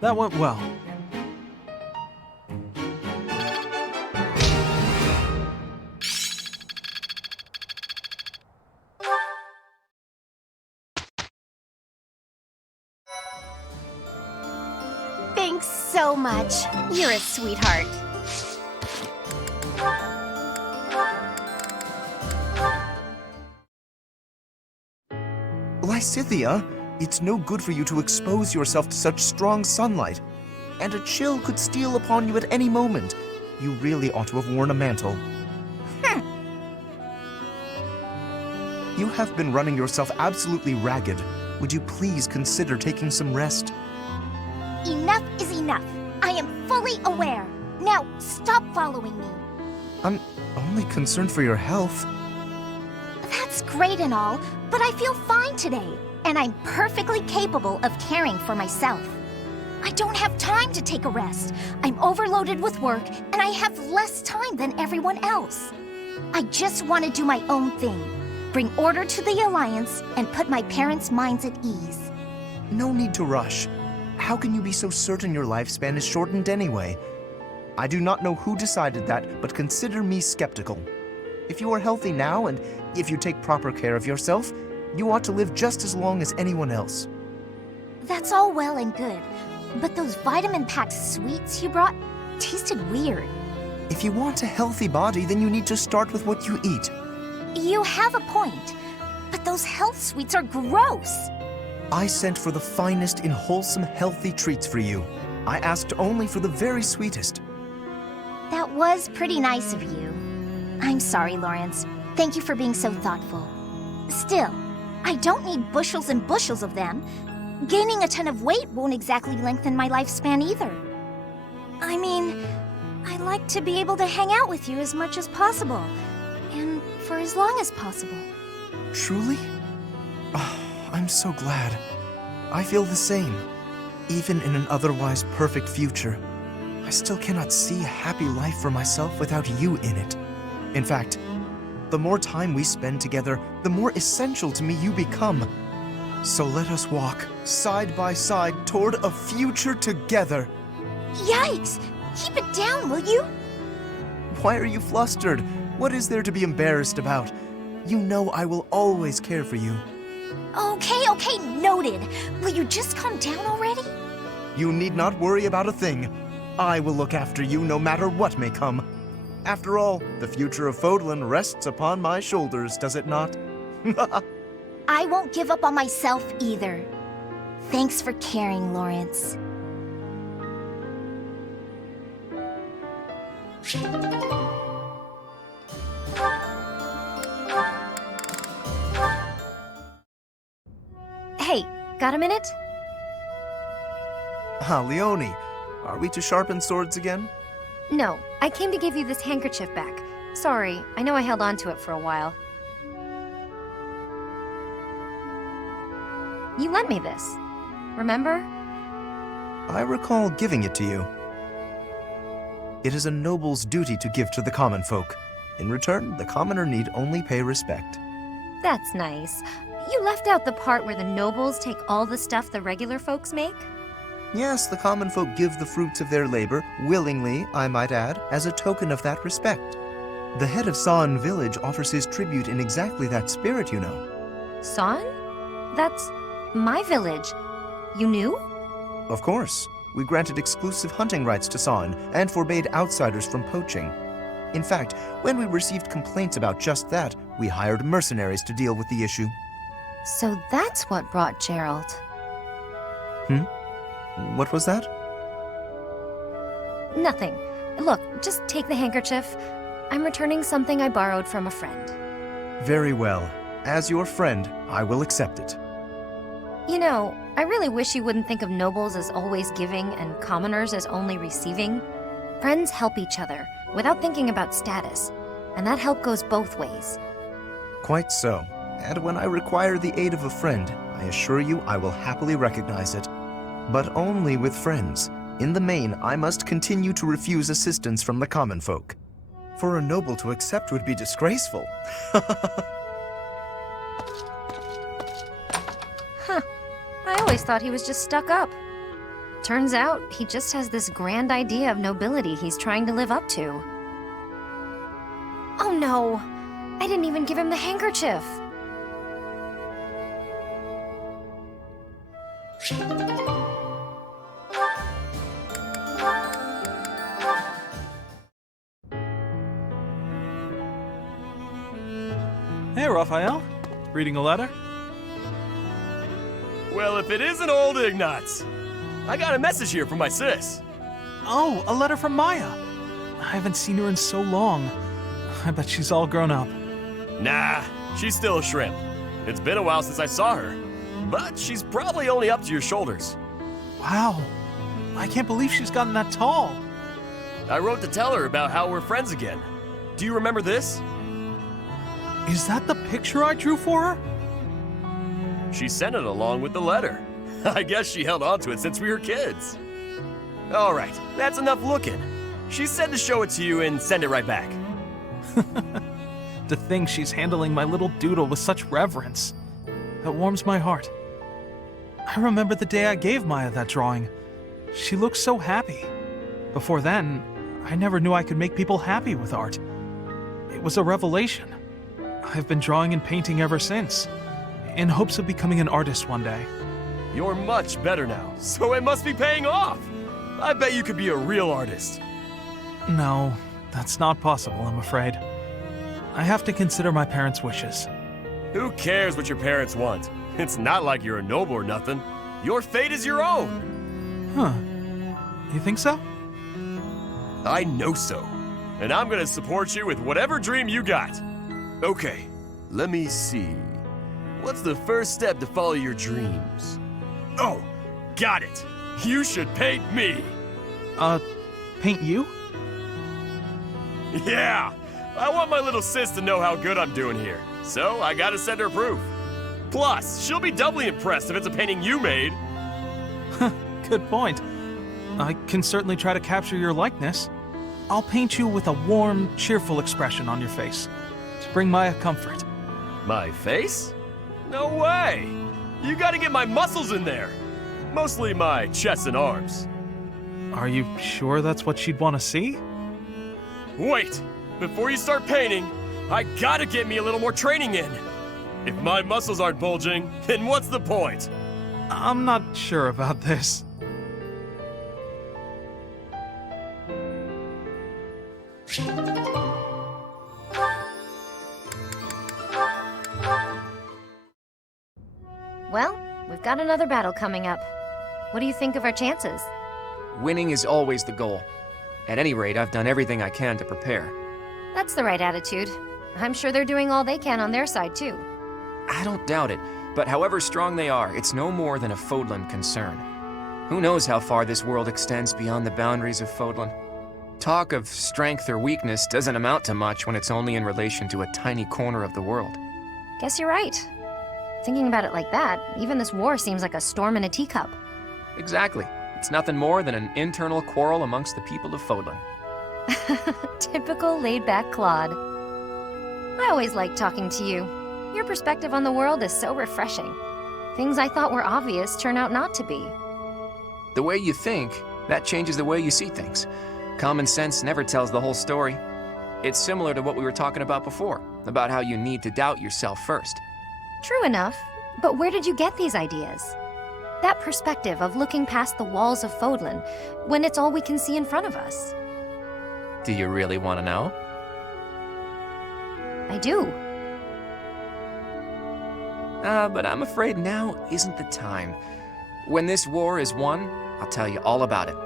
That went well. Thanks so much. You're a sweetheart. Lysithea, it's no good for you to expose yourself to such strong sunlight. And a chill could steal upon you at any moment. You really ought to have worn a mantle. You have been running yourself absolutely ragged. Would you please consider taking some rest? Enough is enough. I am fully aware. Now, stop following me. I'm only concerned for your health. That's great and all, but I feel fine today, and I'm perfectly capable of caring for myself. I don't have time to take a rest. I'm overloaded with work, and I have less time than everyone else. I just want to do my own thing, bring order to the Alliance, and put my parents' minds at ease. No need to rush. How can you be so certain your lifespan is shortened anyway? I do not know who decided that, but consider me skeptical. If you are healthy now, and if you take proper care of yourself, you ought to live just as long as anyone else. That's all well and good, but those vitamin-packed sweets you brought tasted weird. If you want a healthy body, then you need to start with what you eat. You have a point, but those health sweets are gross. I sent for the finest in wholesome, healthy treats for you. I asked only for the very sweetest. That was pretty nice of you. I'm sorry, Lawrence. Thank you for being so thoughtful. Still, I don't need bushels and bushels of them. Gaining a ton of weight won't exactly lengthen my lifespan either. I mean, I like to be able to hang out with you as much as possible, and for as long as possible. Truly? Oh, I'm so glad. I feel the same. Even in an otherwise perfect future, I still cannot see a happy life for myself without you in it. In fact, the more time we spend together, the more essential to me you become. So let us walk side by side toward a future together. Yikes! Keep it down, will you? Why are you flustered? What is there to be embarrassed about? You know I will always care for you. Okay, noted. Will you just calm down already? You need not worry about a thing. I will look after you no matter what may come. After all, the future of Fodlan rests upon my shoulders, does it not? I won't give up on myself either. Thanks for caring, Lawrence. Hey, got a minute? Leone, are we to sharpen swords again? No, I came to give you this handkerchief back. Sorry, I know I held on to it for a while. You lent me this, remember? I recall giving it to you. It is a noble's duty to give to the common folk. In return, the commoner need only pay respect. That's nice. You left out the part where the nobles take all the stuff the regular folks make? Yes, the common folk give the fruits of their labor, willingly, I might add, as a token of that respect. The head of San village offers his tribute in exactly that spirit, you know. San? That's my village. You knew? Of course. We granted exclusive hunting rights to San and forbade outsiders from poaching. In fact, when we received complaints about just that, we hired mercenaries to deal with the issue. So that's what brought Gerald. What was that? Nothing. Look, just take the handkerchief. I'm returning something I borrowed from a friend. Very well. As your friend, I will accept it. You know, I really wish you wouldn't think of nobles as always giving and commoners as only receiving. Friends help each other, without thinking about status. And that help goes both ways. Quite so. And when I require the aid of a friend, I assure you I will happily recognize it. But only with friends. In the main, I must continue to refuse assistance from the common folk. For a noble to accept would be disgraceful. Huh. I always thought he was just stuck up. Turns out, he just has this grand idea of nobility he's trying to live up to. Oh no! I didn't even give him the handkerchief! Hey, Raphael. Reading a letter? Well, if it isn't old Ignatz. I got a message here from my sis. Oh, a letter from Maya. I haven't seen her in so long. I bet she's all grown up. Nah, she's still a shrimp. It's been a while since I saw her, but she's probably only up to your shoulders. Wow. I can't believe she's gotten that tall. I wrote to tell her about how we're friends again. Do you remember this? Is that the picture I drew for her? She sent it along with the letter. I guess she held on to it since we were kids. All right, that's enough looking. She said to show it to you and send it right back. To think she's handling my little doodle with such reverence. That warms my heart. I remember the day I gave Maya that drawing. She looked so happy. Before then, I never knew I could make people happy with art. It was a revelation. I've been drawing and painting ever since, in hopes of becoming an artist one day. You're much better now, so it must be paying off. I bet you could be a real artist. No, that's not possible, I'm afraid. I have to consider my parents' wishes. Who cares what your parents want? It's not like you're a noble or nothing. Your fate is your own. Huh. You think so? I know so. And I'm gonna support you with whatever dream you got. Okay, let me see. What's the first step to follow your dreams? Oh, got it. You should paint me. Paint you? Yeah, I want my little sis to know how good I'm doing here. So I gotta send her proof. Plus, she'll be doubly impressed if it's a painting you made. Good point. I can certainly try to capture your likeness. I'll paint you with a warm, cheerful expression on your face to bring Maya comfort. My face? No way! You gotta get my muscles in there. Mostly my chest and arms. Are you sure that's what she'd want to see? Wait! Before you start painting, I gotta get me a little more training in. If my muscles aren't bulging, then what's the point? I'm not sure about this. Well, we've got another battle coming up. What do you think of our chances? Winning is always the goal. At any rate, I've done everything I can to prepare. That's the right attitude. I'm sure they're doing all they can on their side, too. I don't doubt it, but however strong they are, it's no more than a Fodlan concern. Who knows how far this world extends beyond the boundaries of Fodlan? Talk of strength or weakness doesn't amount to much when it's only in relation to a tiny corner of the world. Guess you're right. Thinking about it like that, even this war seems like a storm in a teacup. Exactly. It's nothing more than an internal quarrel amongst the people of Fodlan. Typical laid-back Claude. I always like talking to you. Your perspective on the world is so refreshing. Things I thought were obvious turn out not to be. The way you think, that changes the way you see things. Common sense never tells the whole story. It's similar to what we were talking about before, about how you need to doubt yourself first. True enough, but where did you get these ideas? That perspective of looking past the walls of Fodlan, when it's all we can see in front of us. Do you really want to know? I do. But I'm afraid now isn't the time. When this war is won, I'll tell you all about it.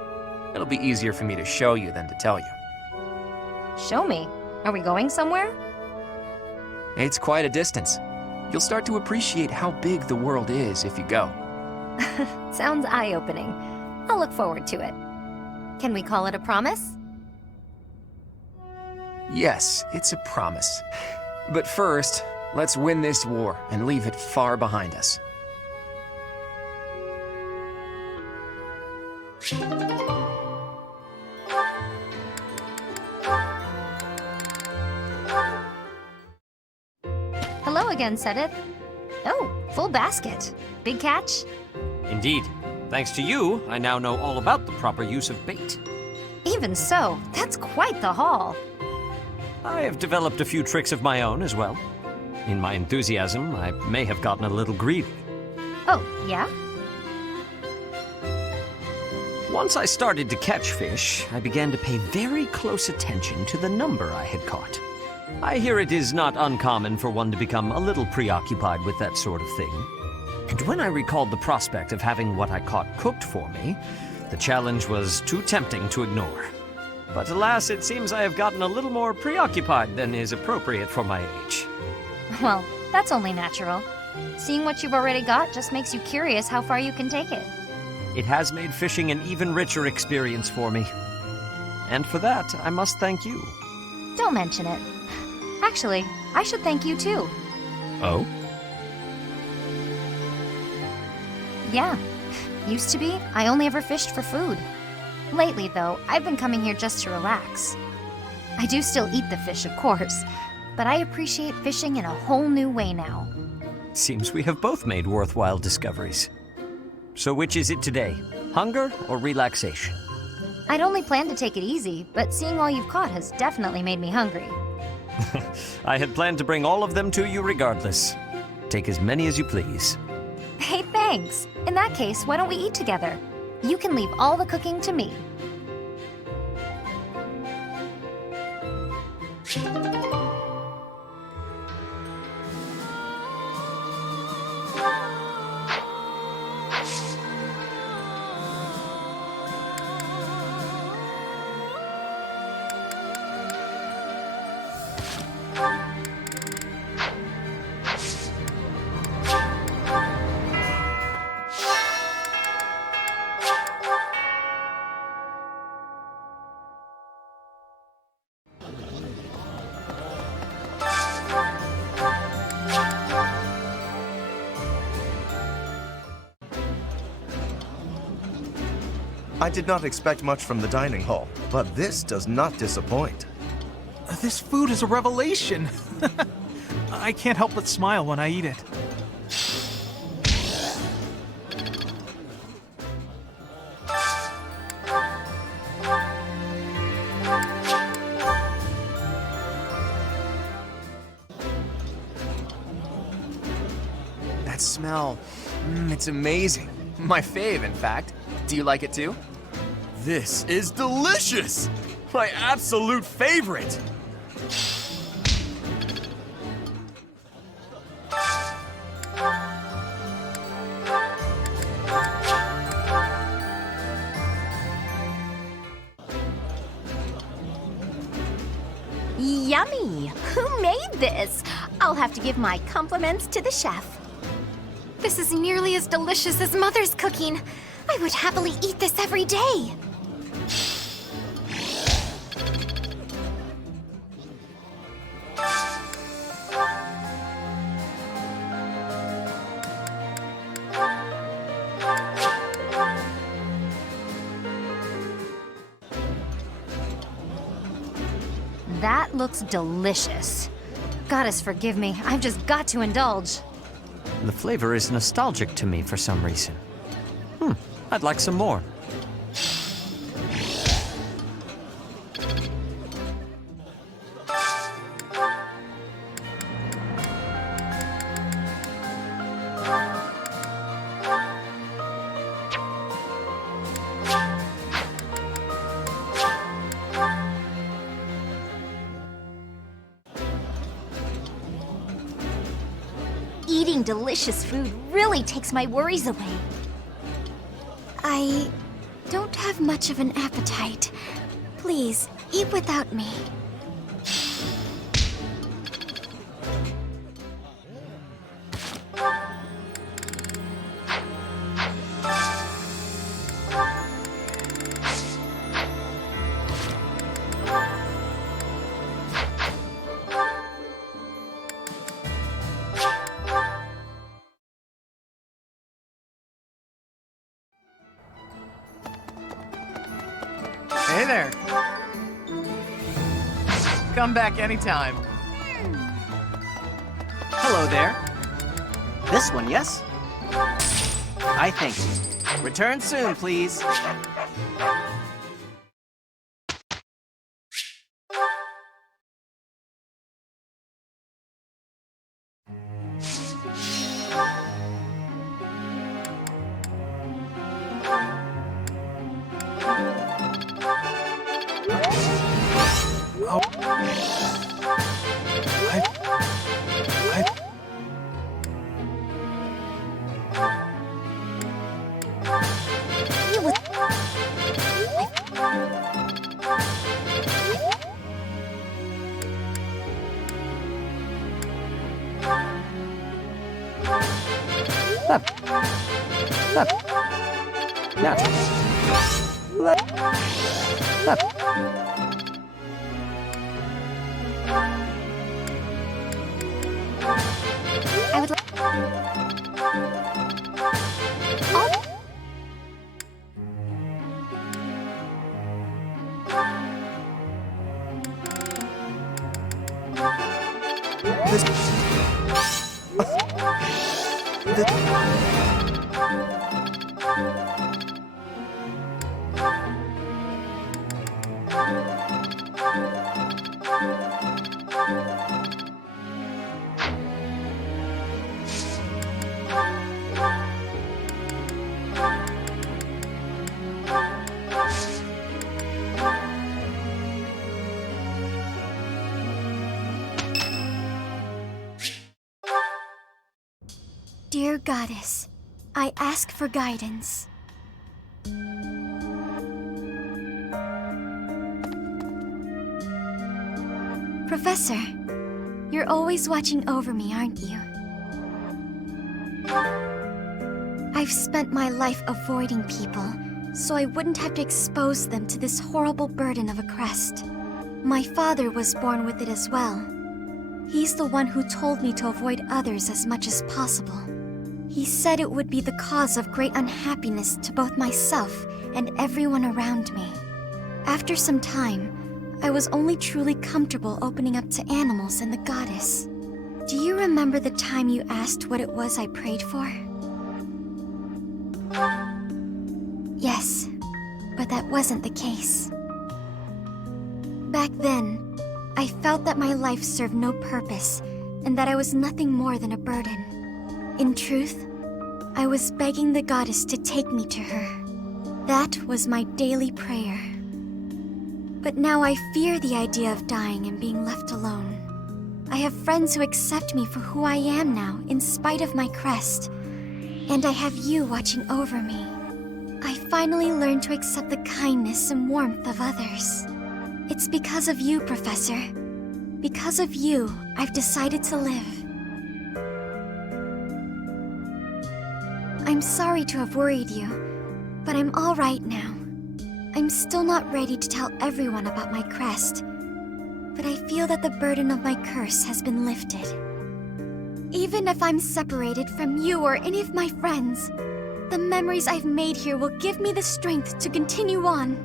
It'll be easier for me to show you than to tell you. Show me. Are we going somewhere? It's quite a distance. You'll start to appreciate how big the world is if you go. Sounds eye-opening. I'll look forward to it. Can we call it a promise? Yes, it's a promise. But first, let's win this war and leave it far behind us. Hello again, Sedith. Oh, full basket. Big catch? Indeed. Thanks to you, I now know all about the proper use of bait. Even so, that's quite the haul. I have developed a few tricks of my own as well. In my enthusiasm, I may have gotten a little greedy. Oh, yeah? Once I started to catch fish, I began to pay very close attention to the number I had caught. I hear it is not uncommon for one to become a little preoccupied with that sort of thing. And when I recalled the prospect of having what I caught cooked for me, the challenge was too tempting to ignore. But alas, it seems I have gotten a little more preoccupied than is appropriate for my age. Well, that's only natural. Seeing what you've already got just makes you curious how far you can take it. It has made fishing an even richer experience for me. and for that, I must thank you. Don't mention it. Actually, I should thank you too. Oh? Yeah. Used to be, I only ever fished for food. Lately, though, I've been coming here just to relax. I do still eat the fish, of course, but I appreciate fishing in a whole new way now. Seems we have both made worthwhile discoveries. So which is it today? Hunger or relaxation? I'd only planned to take it easy, but seeing all you've caught has definitely made me hungry. I had planned to bring all of them to you regardless. Take as many as you please. Hey, thanks. In that case, why don't we eat together? You can leave all the cooking to me. I did not expect much from the dining hall, but this does not disappoint. This food is a revelation. I can't help but smile when I eat it. That smell, it's amazing. My fave, in fact. Do you like it too? This is delicious! My absolute favorite! Yummy! Who made this? I'll have to give my compliments to the chef. This is nearly as delicious as Mother's cooking. I would happily eat this every day. That looks delicious. Goddess forgive me, I've just got to indulge. The flavor is nostalgic to me for some reason. I'd like some more. Eating delicious food really takes my worries away. I don't have much of an appetite. Please, eat without me. Hey there. Come back anytime. Hello there. This one, yes? I thank you. Return soon, please. Now. I would like... Dear Goddess, I ask for guidance. Professor, you're always watching over me, aren't you? I've spent my life avoiding people, so I wouldn't have to expose them to this horrible burden of a crest. My father was born with it as well. He's the one who told me to avoid others as much as possible. He said it would be the cause of great unhappiness to both myself and everyone around me. After some time, I was only truly comfortable opening up to animals and the goddess. Do you remember the time you asked what it was I prayed for? Yes, but that wasn't the case. Back then, I felt that my life served no purpose and that I was nothing more than a burden. In truth, I was begging the goddess to take me to her. That was my daily prayer. But now I fear the idea of dying and being left alone. I have friends who accept me for who I am now, in spite of my crest. And I have you watching over me. I finally learned to accept the kindness and warmth of others. It's because of you, Professor. Because of you, I've decided to live. I'm sorry to have worried you, but I'm all right now. I'm still not ready to tell everyone about my crest, but I feel that the burden of my curse has been lifted. Even if I'm separated from you or any of my friends, the memories I've made here will give me the strength to continue on.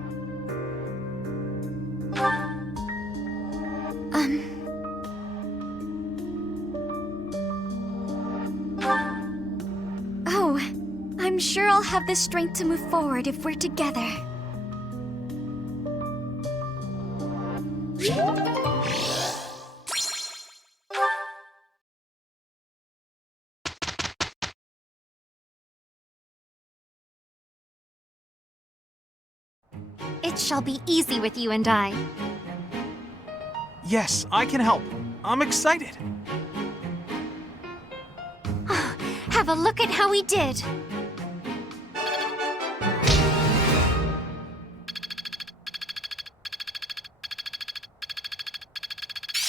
Oh, I'm sure I'll have the strength to move forward if we're together. It shall be easy with you and I. Yes, I can help. I'm excited. Have a look at how we did.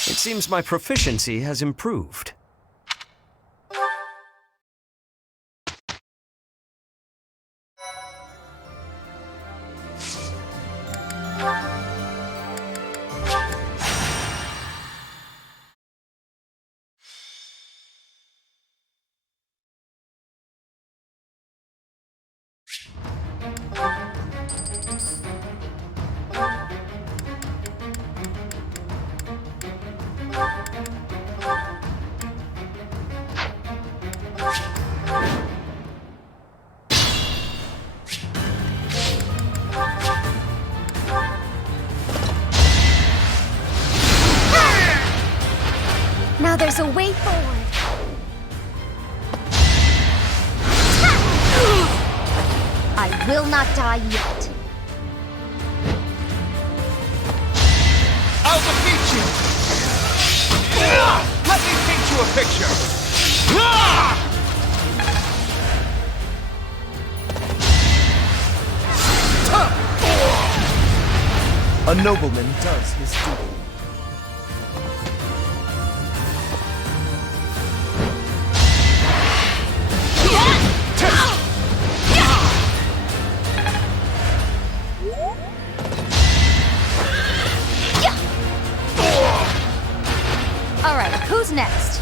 It seems my proficiency has improved. Now there's a way forward. I will not die yet. I'll defeat you! Let me paint you a picture! A nobleman does his duty. All right, who's next?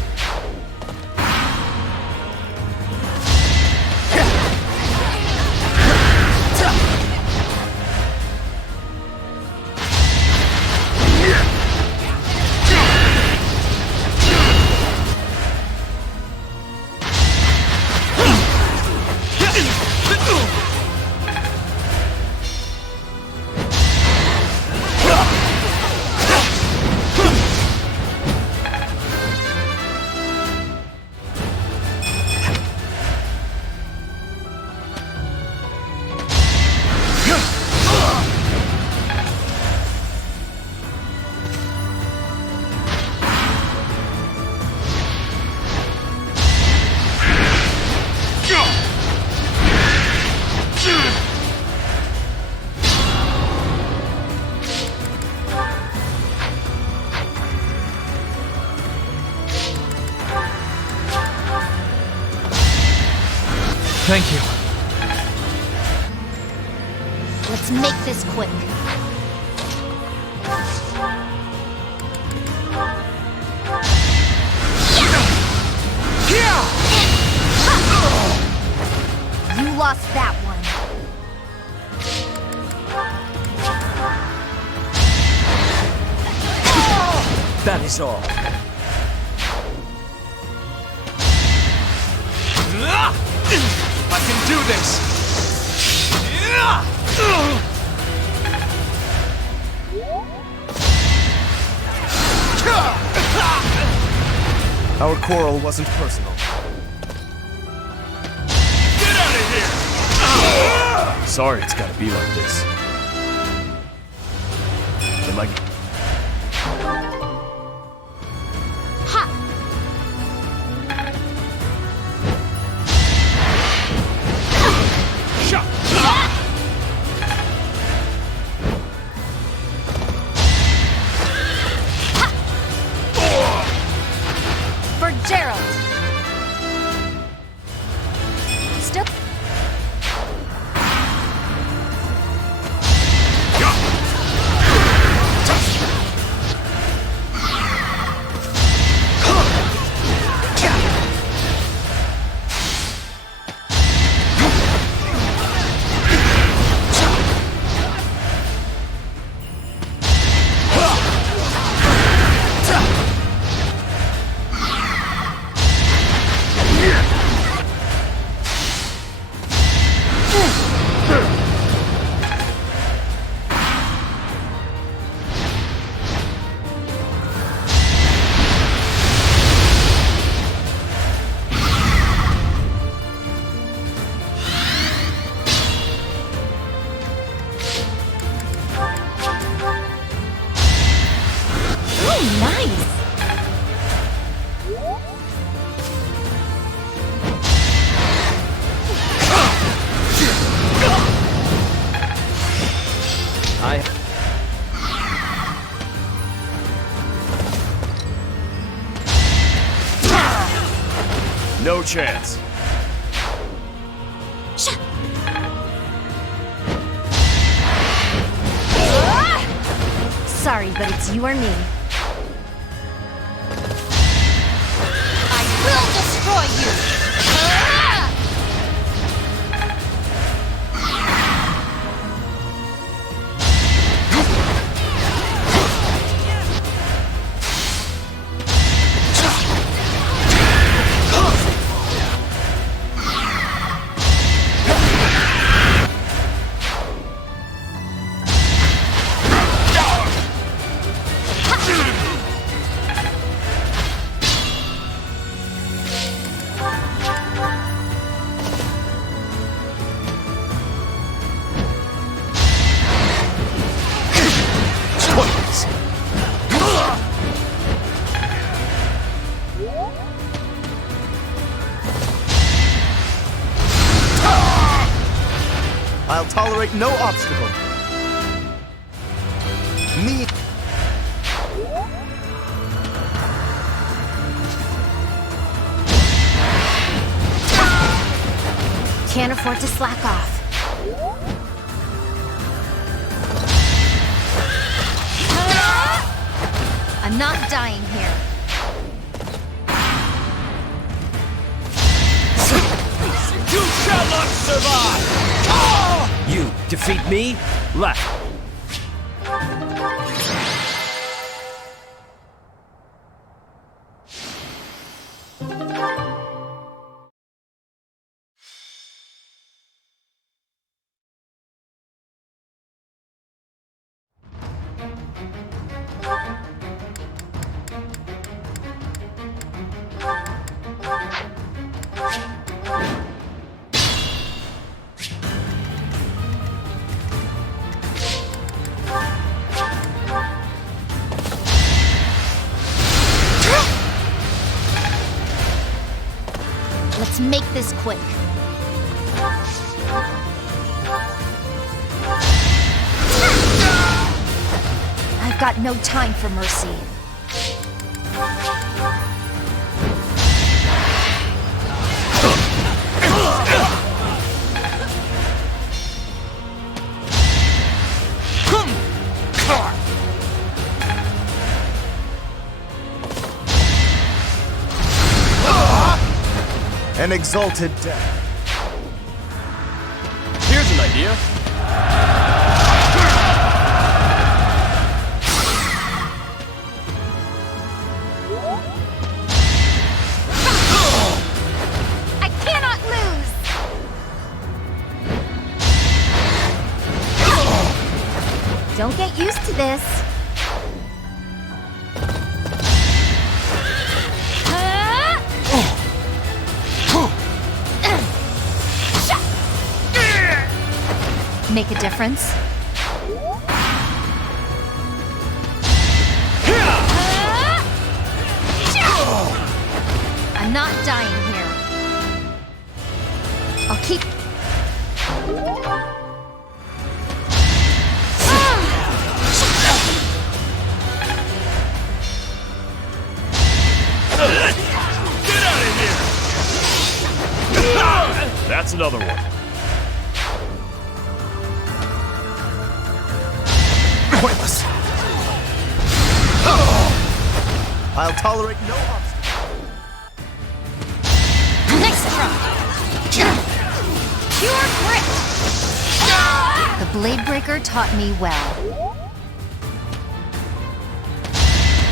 Thank you. Let's make this quick. You lost that one. That is all. I can do this! Our quarrel wasn't personal. Get out of here! Sorry it's gotta be like this. Am I... For Gerald. Still. No chance. Sorry, but it's you or me. I will destroy you! I'll tolerate no obstacle. Me. Can't afford to slack off. I'm not dying here. You shall not survive! You defeat me? Left. Let's make this quick. I've got no time for mercy. an exalted death. Here's an idea. I cannot lose! Don't get used to this. Make a difference? I'm not dying here. I'll keep... Get out of here! That's another one. Pointless. I'll tolerate no obstacle. Next try! Pure grit! The Blade Breaker taught me well.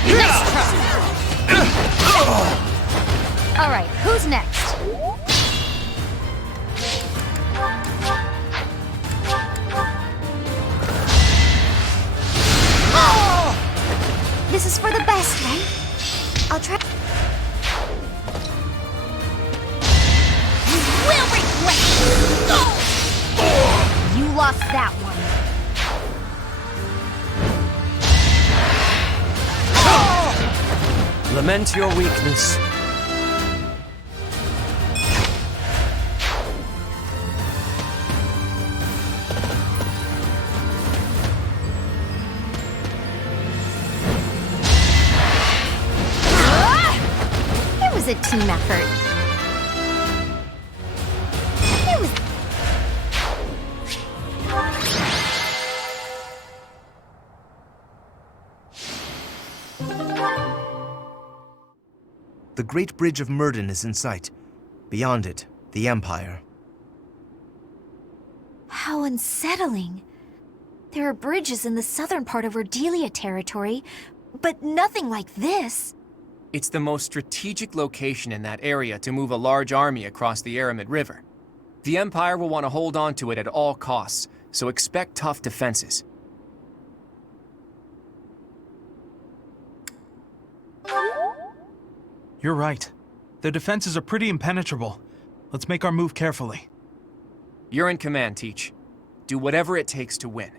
Next try! Alright, who's next? This is for the best, right? I'll try. You will regret it! You lost that one. Lament your weakness. It was a team effort. It was... The Great Bridge of Myrden is in sight. Beyond it, the Empire. How unsettling. There are bridges in the southern part of Ordelia territory, but nothing like this. It's the most strategic location in that area to move a large army across the Aramid River. The Empire will want to hold on to it at all costs, so expect tough defenses. You're right. Their defenses are pretty impenetrable. Let's make our move carefully. You're in command, Teach. Do whatever it takes to win.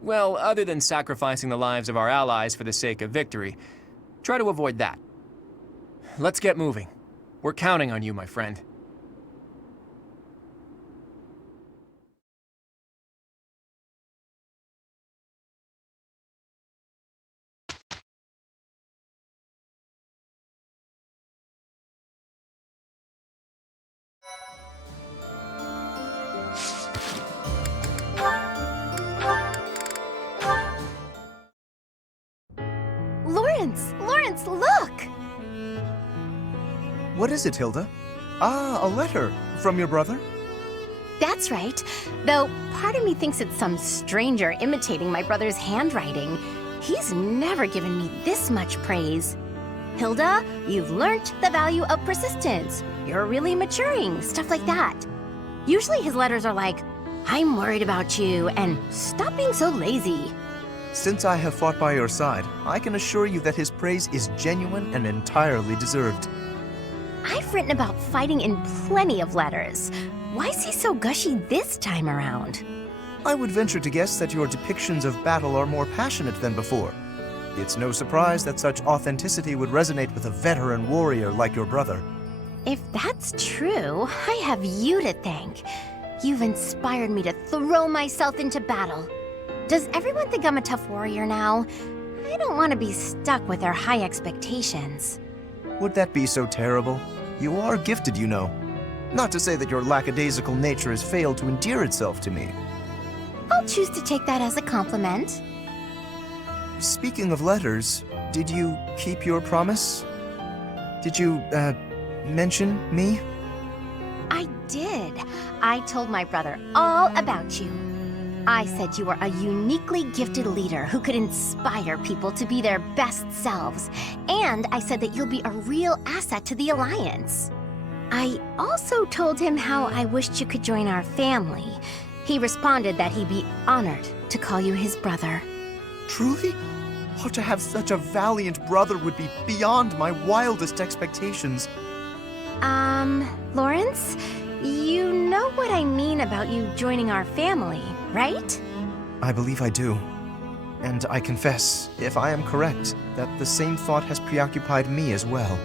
Well, other than sacrificing the lives of our allies for the sake of victory, try to avoid that. Let's get moving. We're counting on you, my friend. Lawrence, look! What is it, Hilda? Ah, a letter from your brother? That's right. Though part of me thinks it's some stranger imitating my brother's handwriting. He's never given me this much praise. Hilda, you've learnt the value of persistence. You're really maturing, stuff like that. Usually his letters are like, I'm worried about you, and stop being so lazy. Since I have fought by your side, I can assure you that his praise is genuine and entirely deserved. I've written about fighting in plenty of letters. Why is he so gushy this time around? I would venture to guess that your depictions of battle are more passionate than before. It's no surprise that such authenticity would resonate with a veteran warrior like your brother. If that's true, I have you to thank. You've inspired me to throw myself into battle. Does everyone think I'm a tough warrior now? I don't want to be stuck with their high expectations. Would that be so terrible? You are gifted, you know. Not to say that your lackadaisical nature has failed to endear itself to me. I'll choose to take that as a compliment. Speaking of letters, did you keep your promise? Did you, mention me? did. I told my brother all about you. I said you were a uniquely gifted leader who could inspire people to be their best selves. And I said that you'll be a real asset to the Alliance. I also told him how I wished you could join our family. He responded that he'd be honored to call you his brother. Truly? Oh, to have such a valiant brother would be beyond my wildest expectations. Lawrence? You know what I mean about you joining our family, right? I believe I do. And I confess, if I am correct, that the same thought has preoccupied me as well.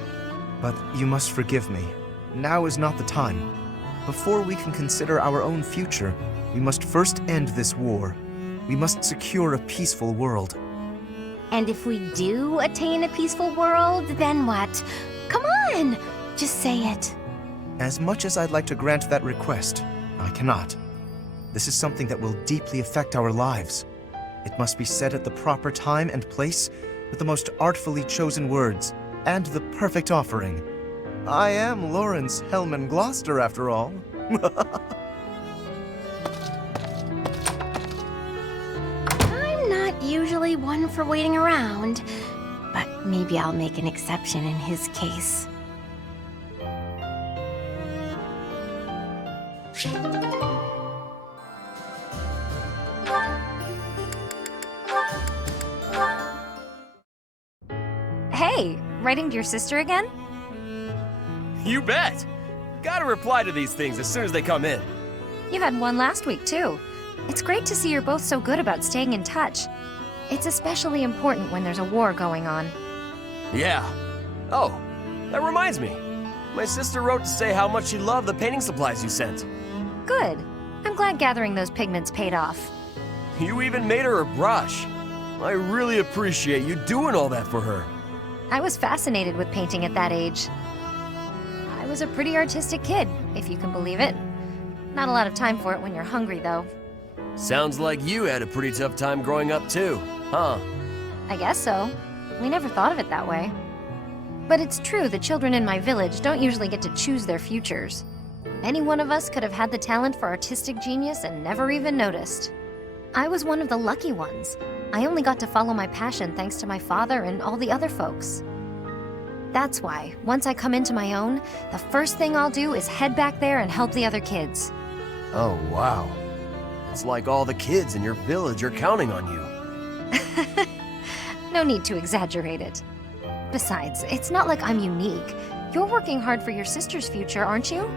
But you must forgive me. Now is not the time. Before we can consider our own future, we must first end this war. We must secure a peaceful world. And if we do attain a peaceful world, then what? Come on! Just say it. As much as I'd like to grant that request, I cannot. This is something that will deeply affect our lives. It must be said at the proper time and place, with the most artfully chosen words, and the perfect offering. I am Lawrence Hellman Gloucester, after all. I'm not usually one for waiting around, but maybe I'll make an exception in his case. Hey, writing to your sister again? You bet! Gotta reply to these things as soon as they come in. You had one last week, too. It's great to see you're both so good about staying in touch. It's especially important when there's a war going on. Yeah. Oh, that reminds me. My sister wrote to say how much she loved the painting supplies you sent. Good. I'm glad gathering those pigments paid off. You even made her a brush. I really appreciate you doing all that for her. I was fascinated with painting at that age. I was a pretty artistic kid, if you can believe it. Not a lot of time for it when you're hungry, though. Sounds like you had a pretty tough time growing up, too, huh? I guess so. We never thought of it that way. But it's true the children in my village don't usually get to choose their futures. Any one of us could have had the talent for artistic genius and never even noticed. I was one of the lucky ones. I only got to follow my passion thanks to my father and all the other folks. That's why, once I come into my own, the first thing I'll do is head back there and help the other kids. Oh, wow. It's like all the kids in your village are counting on you. No need to exaggerate it. Besides, it's not like I'm unique. You're working hard for your sister's future, aren't you?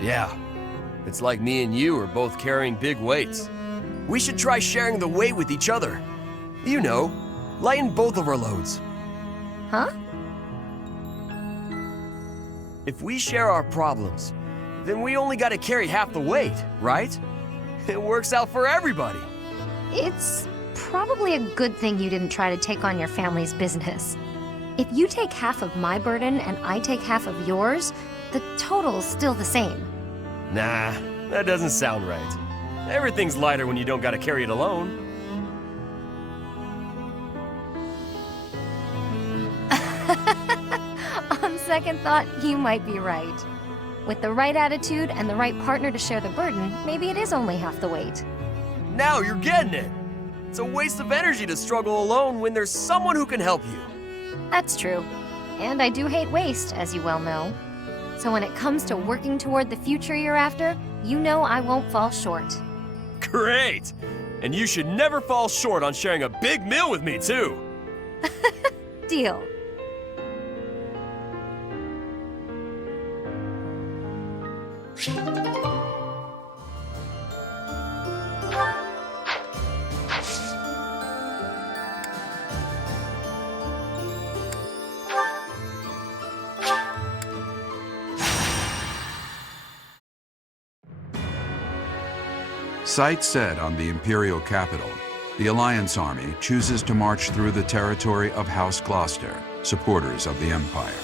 Yeah. It's like me and you are both carrying big weights. We should try sharing the weight with each other. You know, lighten both of our loads. Huh? If we share our problems, then we only gotta carry half the weight, right? It works out for everybody. It's probably a good thing you didn't try to take on your family's business. If you take half of my burden and I take half of yours, the total's still the same. Nah, that doesn't sound right. Everything's lighter when you don't gotta carry it alone. On second thought, you might be right. With the right attitude and the right partner to share the burden, maybe it is only half the weight. Now you're getting it! It's a waste of energy to struggle alone when there's someone who can help you. That's true. And I do hate waste, as you well know. So when it comes to working toward the future you're after, you know I won't fall short. Great! And you should never fall short on sharing a big meal with me, too! Deal. Sight set on the Imperial capital, the Alliance army chooses to march through the territory of House Gloucester, supporters of the Empire.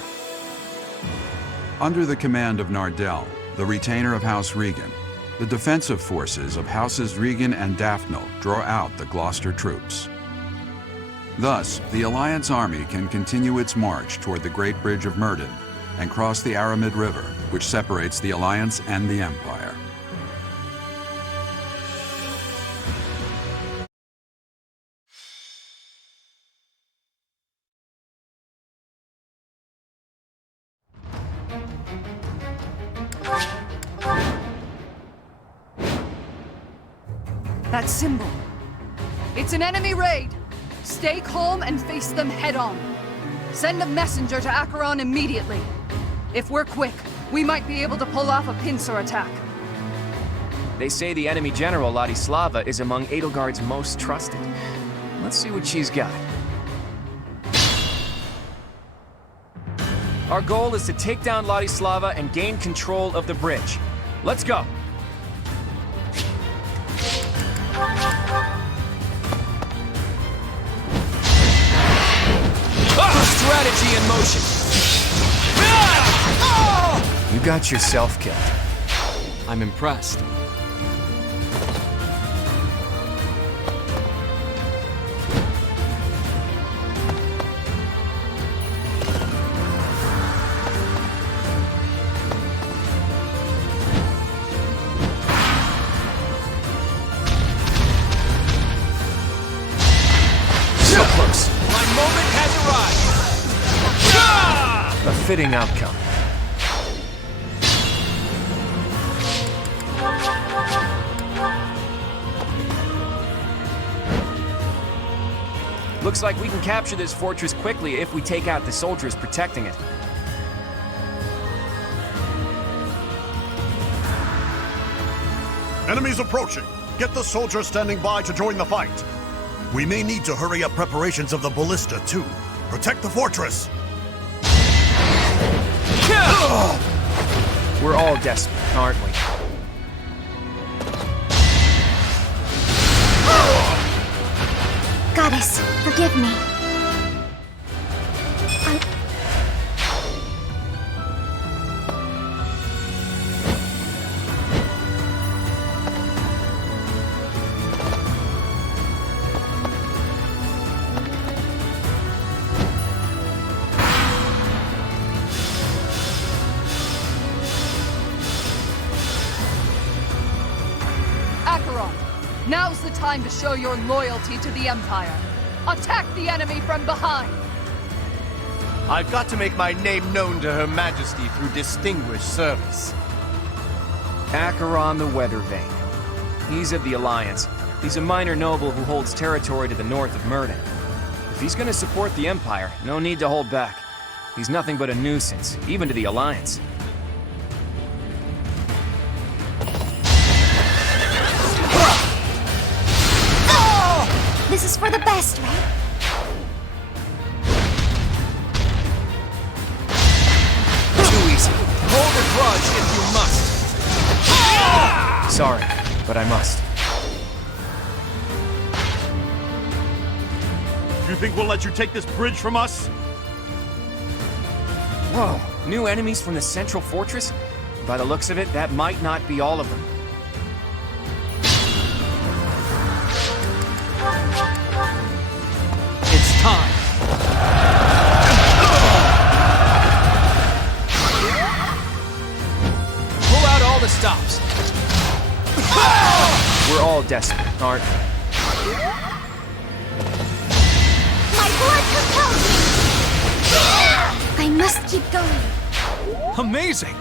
Under the command of Nardell, the retainer of House Regan, the defensive forces of Houses Regan and Daphne draw out the Gloucester troops. Thus, the Alliance army can continue its march toward the Great Bridge of Myrddin and cross the Aramid River, which separates the Alliance and the Empire. That symbol. It's an enemy raid! Stay calm and face them head-on. Send a messenger to Acheron immediately. If we're quick, we might be able to pull off a pincer attack. They say the enemy general, Ladislava, is among Edelgard's most trusted. Let's see what she's got. Our goal is to take down Ladislava and gain control of the bridge. Let's go! Strategy in motion. You got yourself killed. I'm impressed. So close. My moment has arrived. A fitting outcome. Looks like we can capture this fortress quickly if we take out the soldiers protecting it. Enemies approaching. Get the soldiers standing by to join the fight. We may need to hurry up preparations of the ballista, too. Protect the fortress! We're all desperate, aren't we? Goddess, forgive me. Acheron, now's the time to show your loyalty to the Empire. Attack the enemy from behind! I've got to make my name known to Her Majesty through distinguished service. Acheron the Weathervane. He's of the Alliance. He's a minor noble who holds territory to the north of Myrden. If he's gonna support the Empire, no need to hold back. He's nothing but a nuisance, even to the Alliance. This is for the best, right? Too easy. Hold a grudge if you must. Sorry, but I must. You think we'll let you take this bridge from us? Whoa, new enemies from the central fortress? By the looks of it, that might not be all of them. It's time. Pull out all the stops. We're all desperate, aren't we? My blood compels me! I must keep going. Amazing!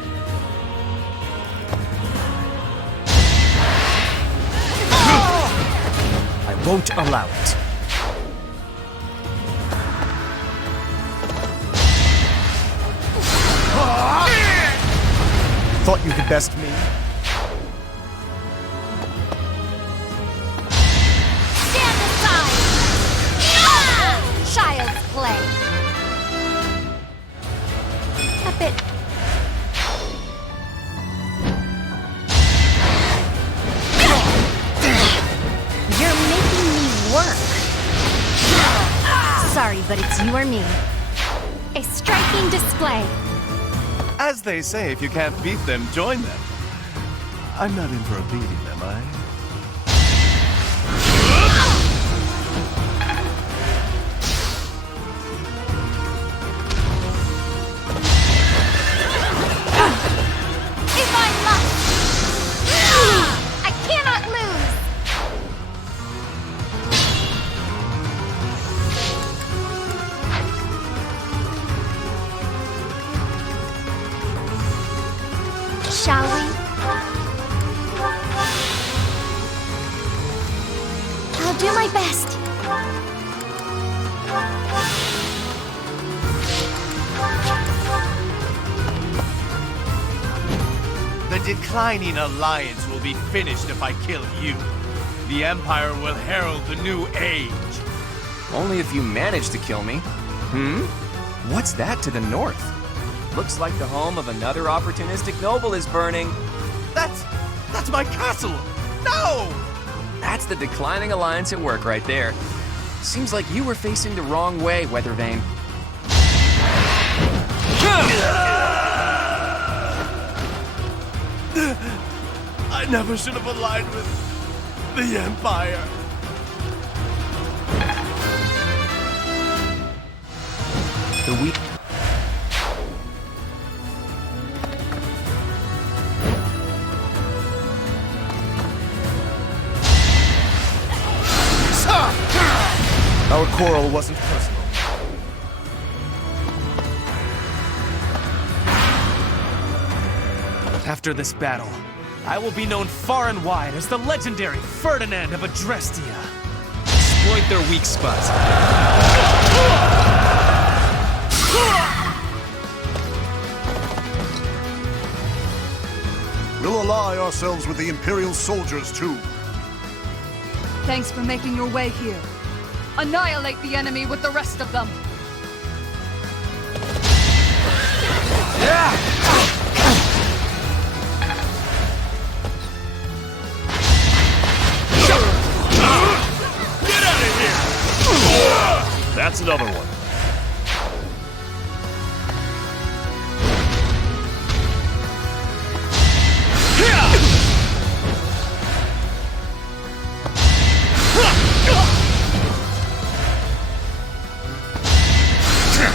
I won't allow it. Thought you could best me? Stand aside! Child's play. A bit. You're making me work. Sorry, but it's you or me. A striking display. As they say, if you can't beat them, join them. I'm not in for a beating, am I? best. The declining alliance will be finished if I kill you. The Empire will herald the new age. Only if you manage to kill me. What's that to the north? Looks like the home of another opportunistic noble is burning. That's my castle! No! That's the declining alliance at work right there. Seems like you were facing the wrong way, Weathervane. I never should have aligned with the Empire. The weak. Our quarrel wasn't personal. After this battle, I will be known far and wide as the legendary Ferdinand of Adrestia. Exploit their weak spots. We'll ally ourselves with the Imperial soldiers, too. Thanks for making your way here. Annihilate the enemy with the rest of them. Get out of here! That's another one.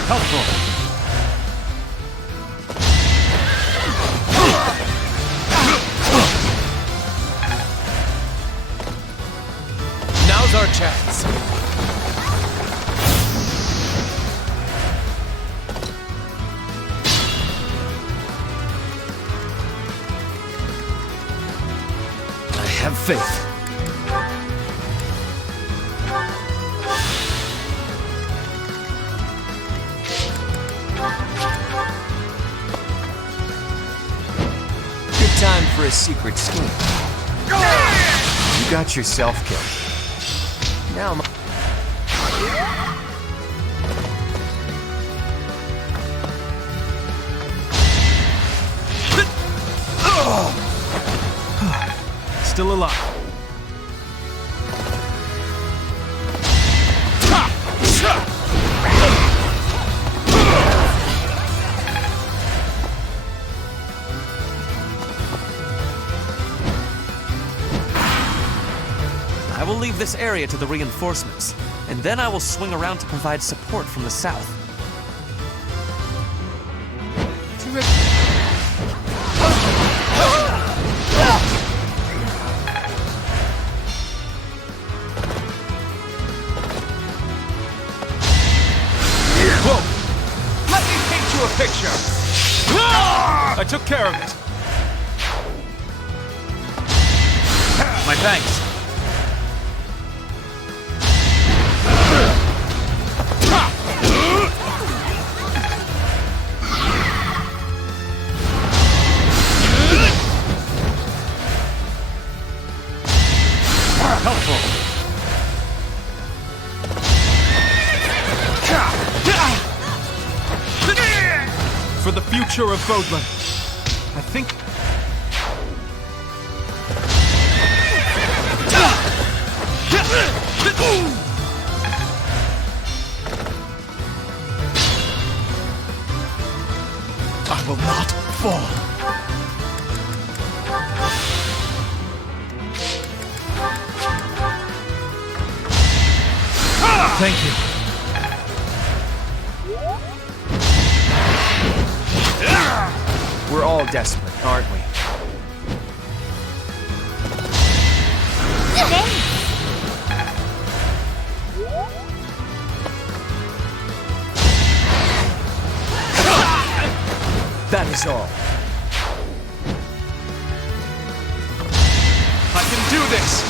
Helpful. Now's our chance. I have faith. Time for a secret scheme. You got yourself killed. Now Still alive. I will leave this area to the reinforcements, and then I will swing around to provide support from the south. Whoa! Let me paint you a picture! I took care of it. My thanks. Helpful. For the future of Bodlin, I think... I will not fall. Thank you. we're all desperate, aren't we? That is all. I can do this!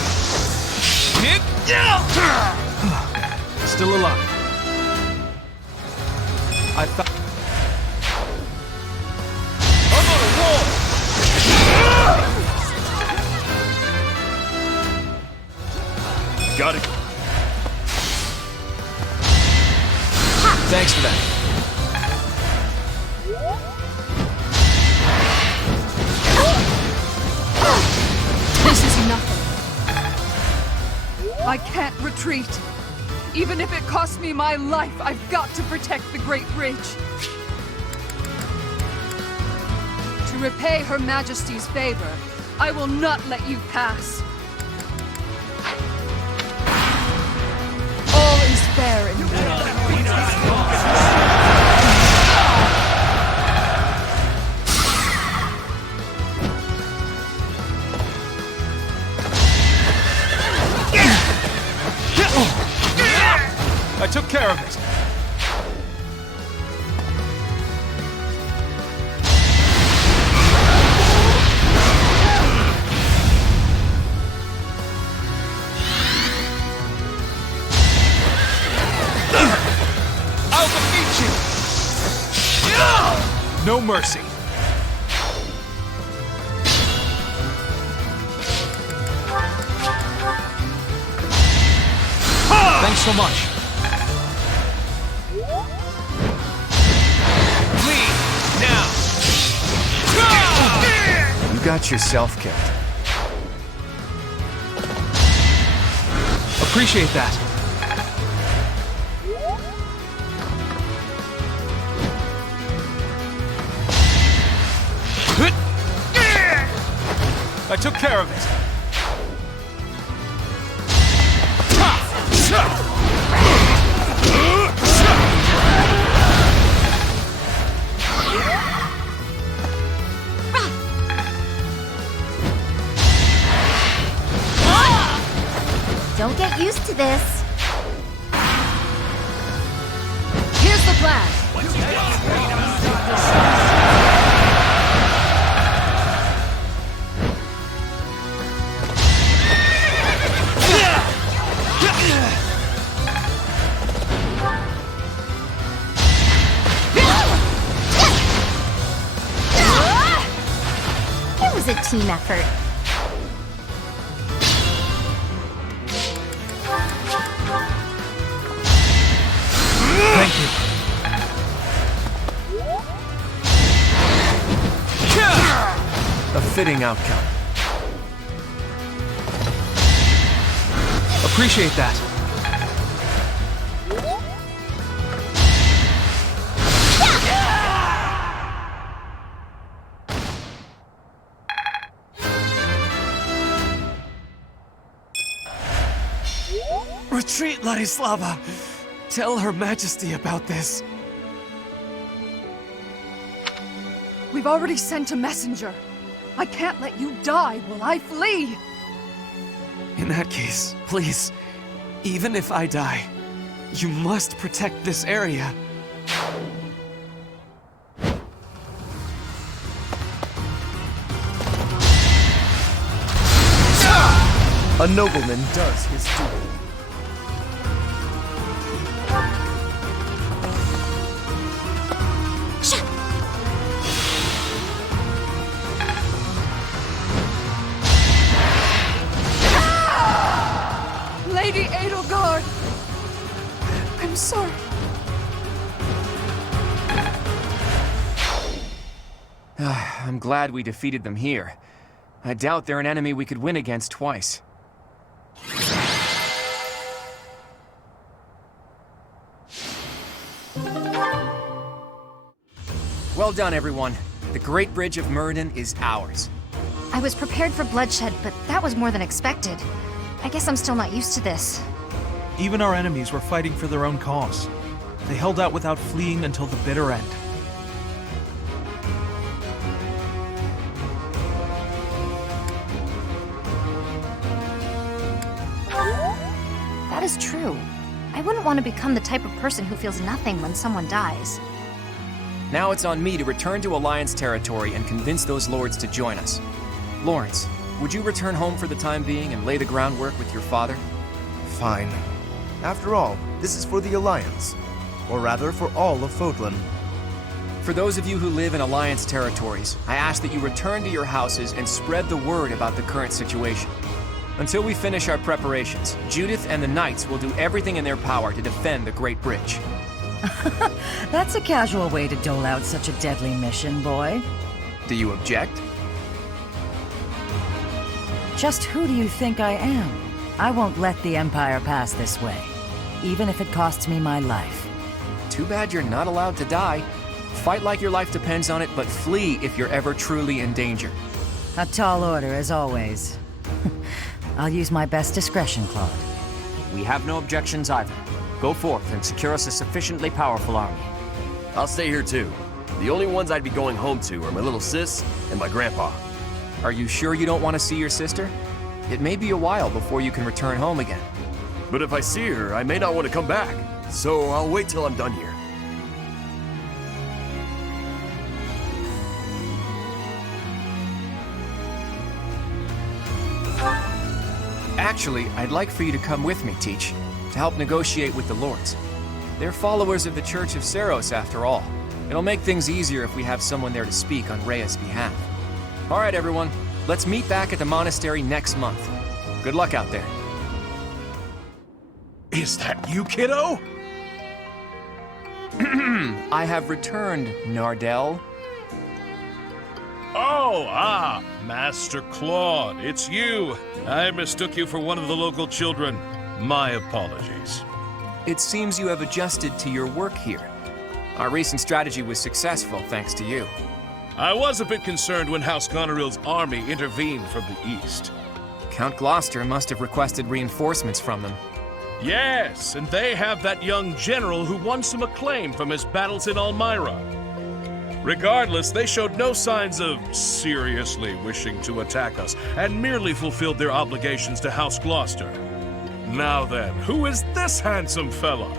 still alive. I thought... I'm on a roll! Got it. Thanks for that. This is nothing. I can't retreat. Even if it costs me my life, I've got to protect the Great Bridge. To repay Her Majesty's favor, I will not let you pass. All is fair in war. I took care of it. I'll defeat you! No mercy. Thanks so much. You got yourself killed. Appreciate that. I took care of it. Don't get used to this. Here's the plan. It was a team effort. Thank you. A fitting outcome. Appreciate that. Retreat, Ladislava! Tell Her Majesty about this. We've already sent a messenger. I can't let you die while I flee. In that case, please, even if I die, you must protect this area. A nobleman does his duty. Lady Edelgard! I'm sorry. I'm glad we defeated them here. I doubt they're an enemy we could win against twice. Well done, everyone. The Great Bridge of Myrddin is ours. I was prepared for bloodshed, but that was more than expected. I guess I'm still not used to this. Even our enemies were fighting for their own cause. They held out without fleeing until the bitter end. That is true. I wouldn't want to become the type of person who feels nothing when someone dies. Now it's on me to return to Alliance territory and convince those lords to join us. Lawrence, would you return home for the time being and lay the groundwork with your father? Fine. After all, this is for the Alliance. Or rather, for all of Fodlan. For those of you who live in Alliance territories, I ask that you return to your houses and spread the word about the current situation. Until we finish our preparations, Judith and the Knights will do everything in their power to defend the Great Bridge. That's a casual way to dole out such a deadly mission, boy. Do you object? Just who do you think I am? I won't let the Empire pass this way, even if it costs me my life. Too bad you're not allowed to die. Fight like your life depends on it, but flee if you're ever truly in danger. A tall order, as always. I'll use my best discretion, Claude. We have no objections either. Go forth and secure us a sufficiently powerful army. I'll stay here too. The only ones I'd be going home to are my little sis and my grandpa. Are you sure you don't want to see your sister? It may be a while before you can return home again. But if I see her, I may not want to come back. So I'll wait till I'm done here. Actually, I'd like for you to come with me, Teach, to help negotiate with the Lords. They're followers of the Church of Seros, after all. It'll make things easier if we have someone there to speak on Rhea's behalf. All right, everyone. Let's meet back at the monastery next month. Good luck out there. Is that you, kiddo? I have returned, Nardell. Oh, Master Claude, it's you. I mistook you for one of the local children. My apologies. It seems you have adjusted to your work here. Our recent strategy was successful, thanks to you. I was a bit concerned when House Goneril's army intervened from the east. Count Gloucester must have requested reinforcements from them. Yes, and they have that young general who won some acclaim from his battles in Almyra. Regardless, they showed no signs of seriously wishing to attack us, and merely fulfilled their obligations to House Gloucester. Now then, who is this handsome fella?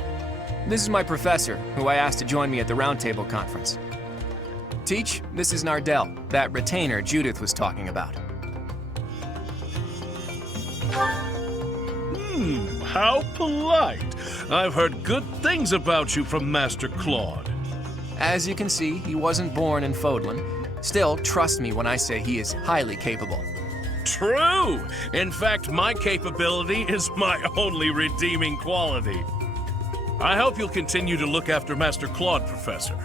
This is my professor, who I asked to join me at the Roundtable Conference. Teach, this is Nardell, that retainer Judith was talking about. How polite. I've heard good things about you from Master Claude. As you can see, he wasn't born in Fodlan. Still, trust me when I say he is highly capable. True! In fact, my capability is my only redeeming quality. I hope you'll continue to look after Master Claude, Professor.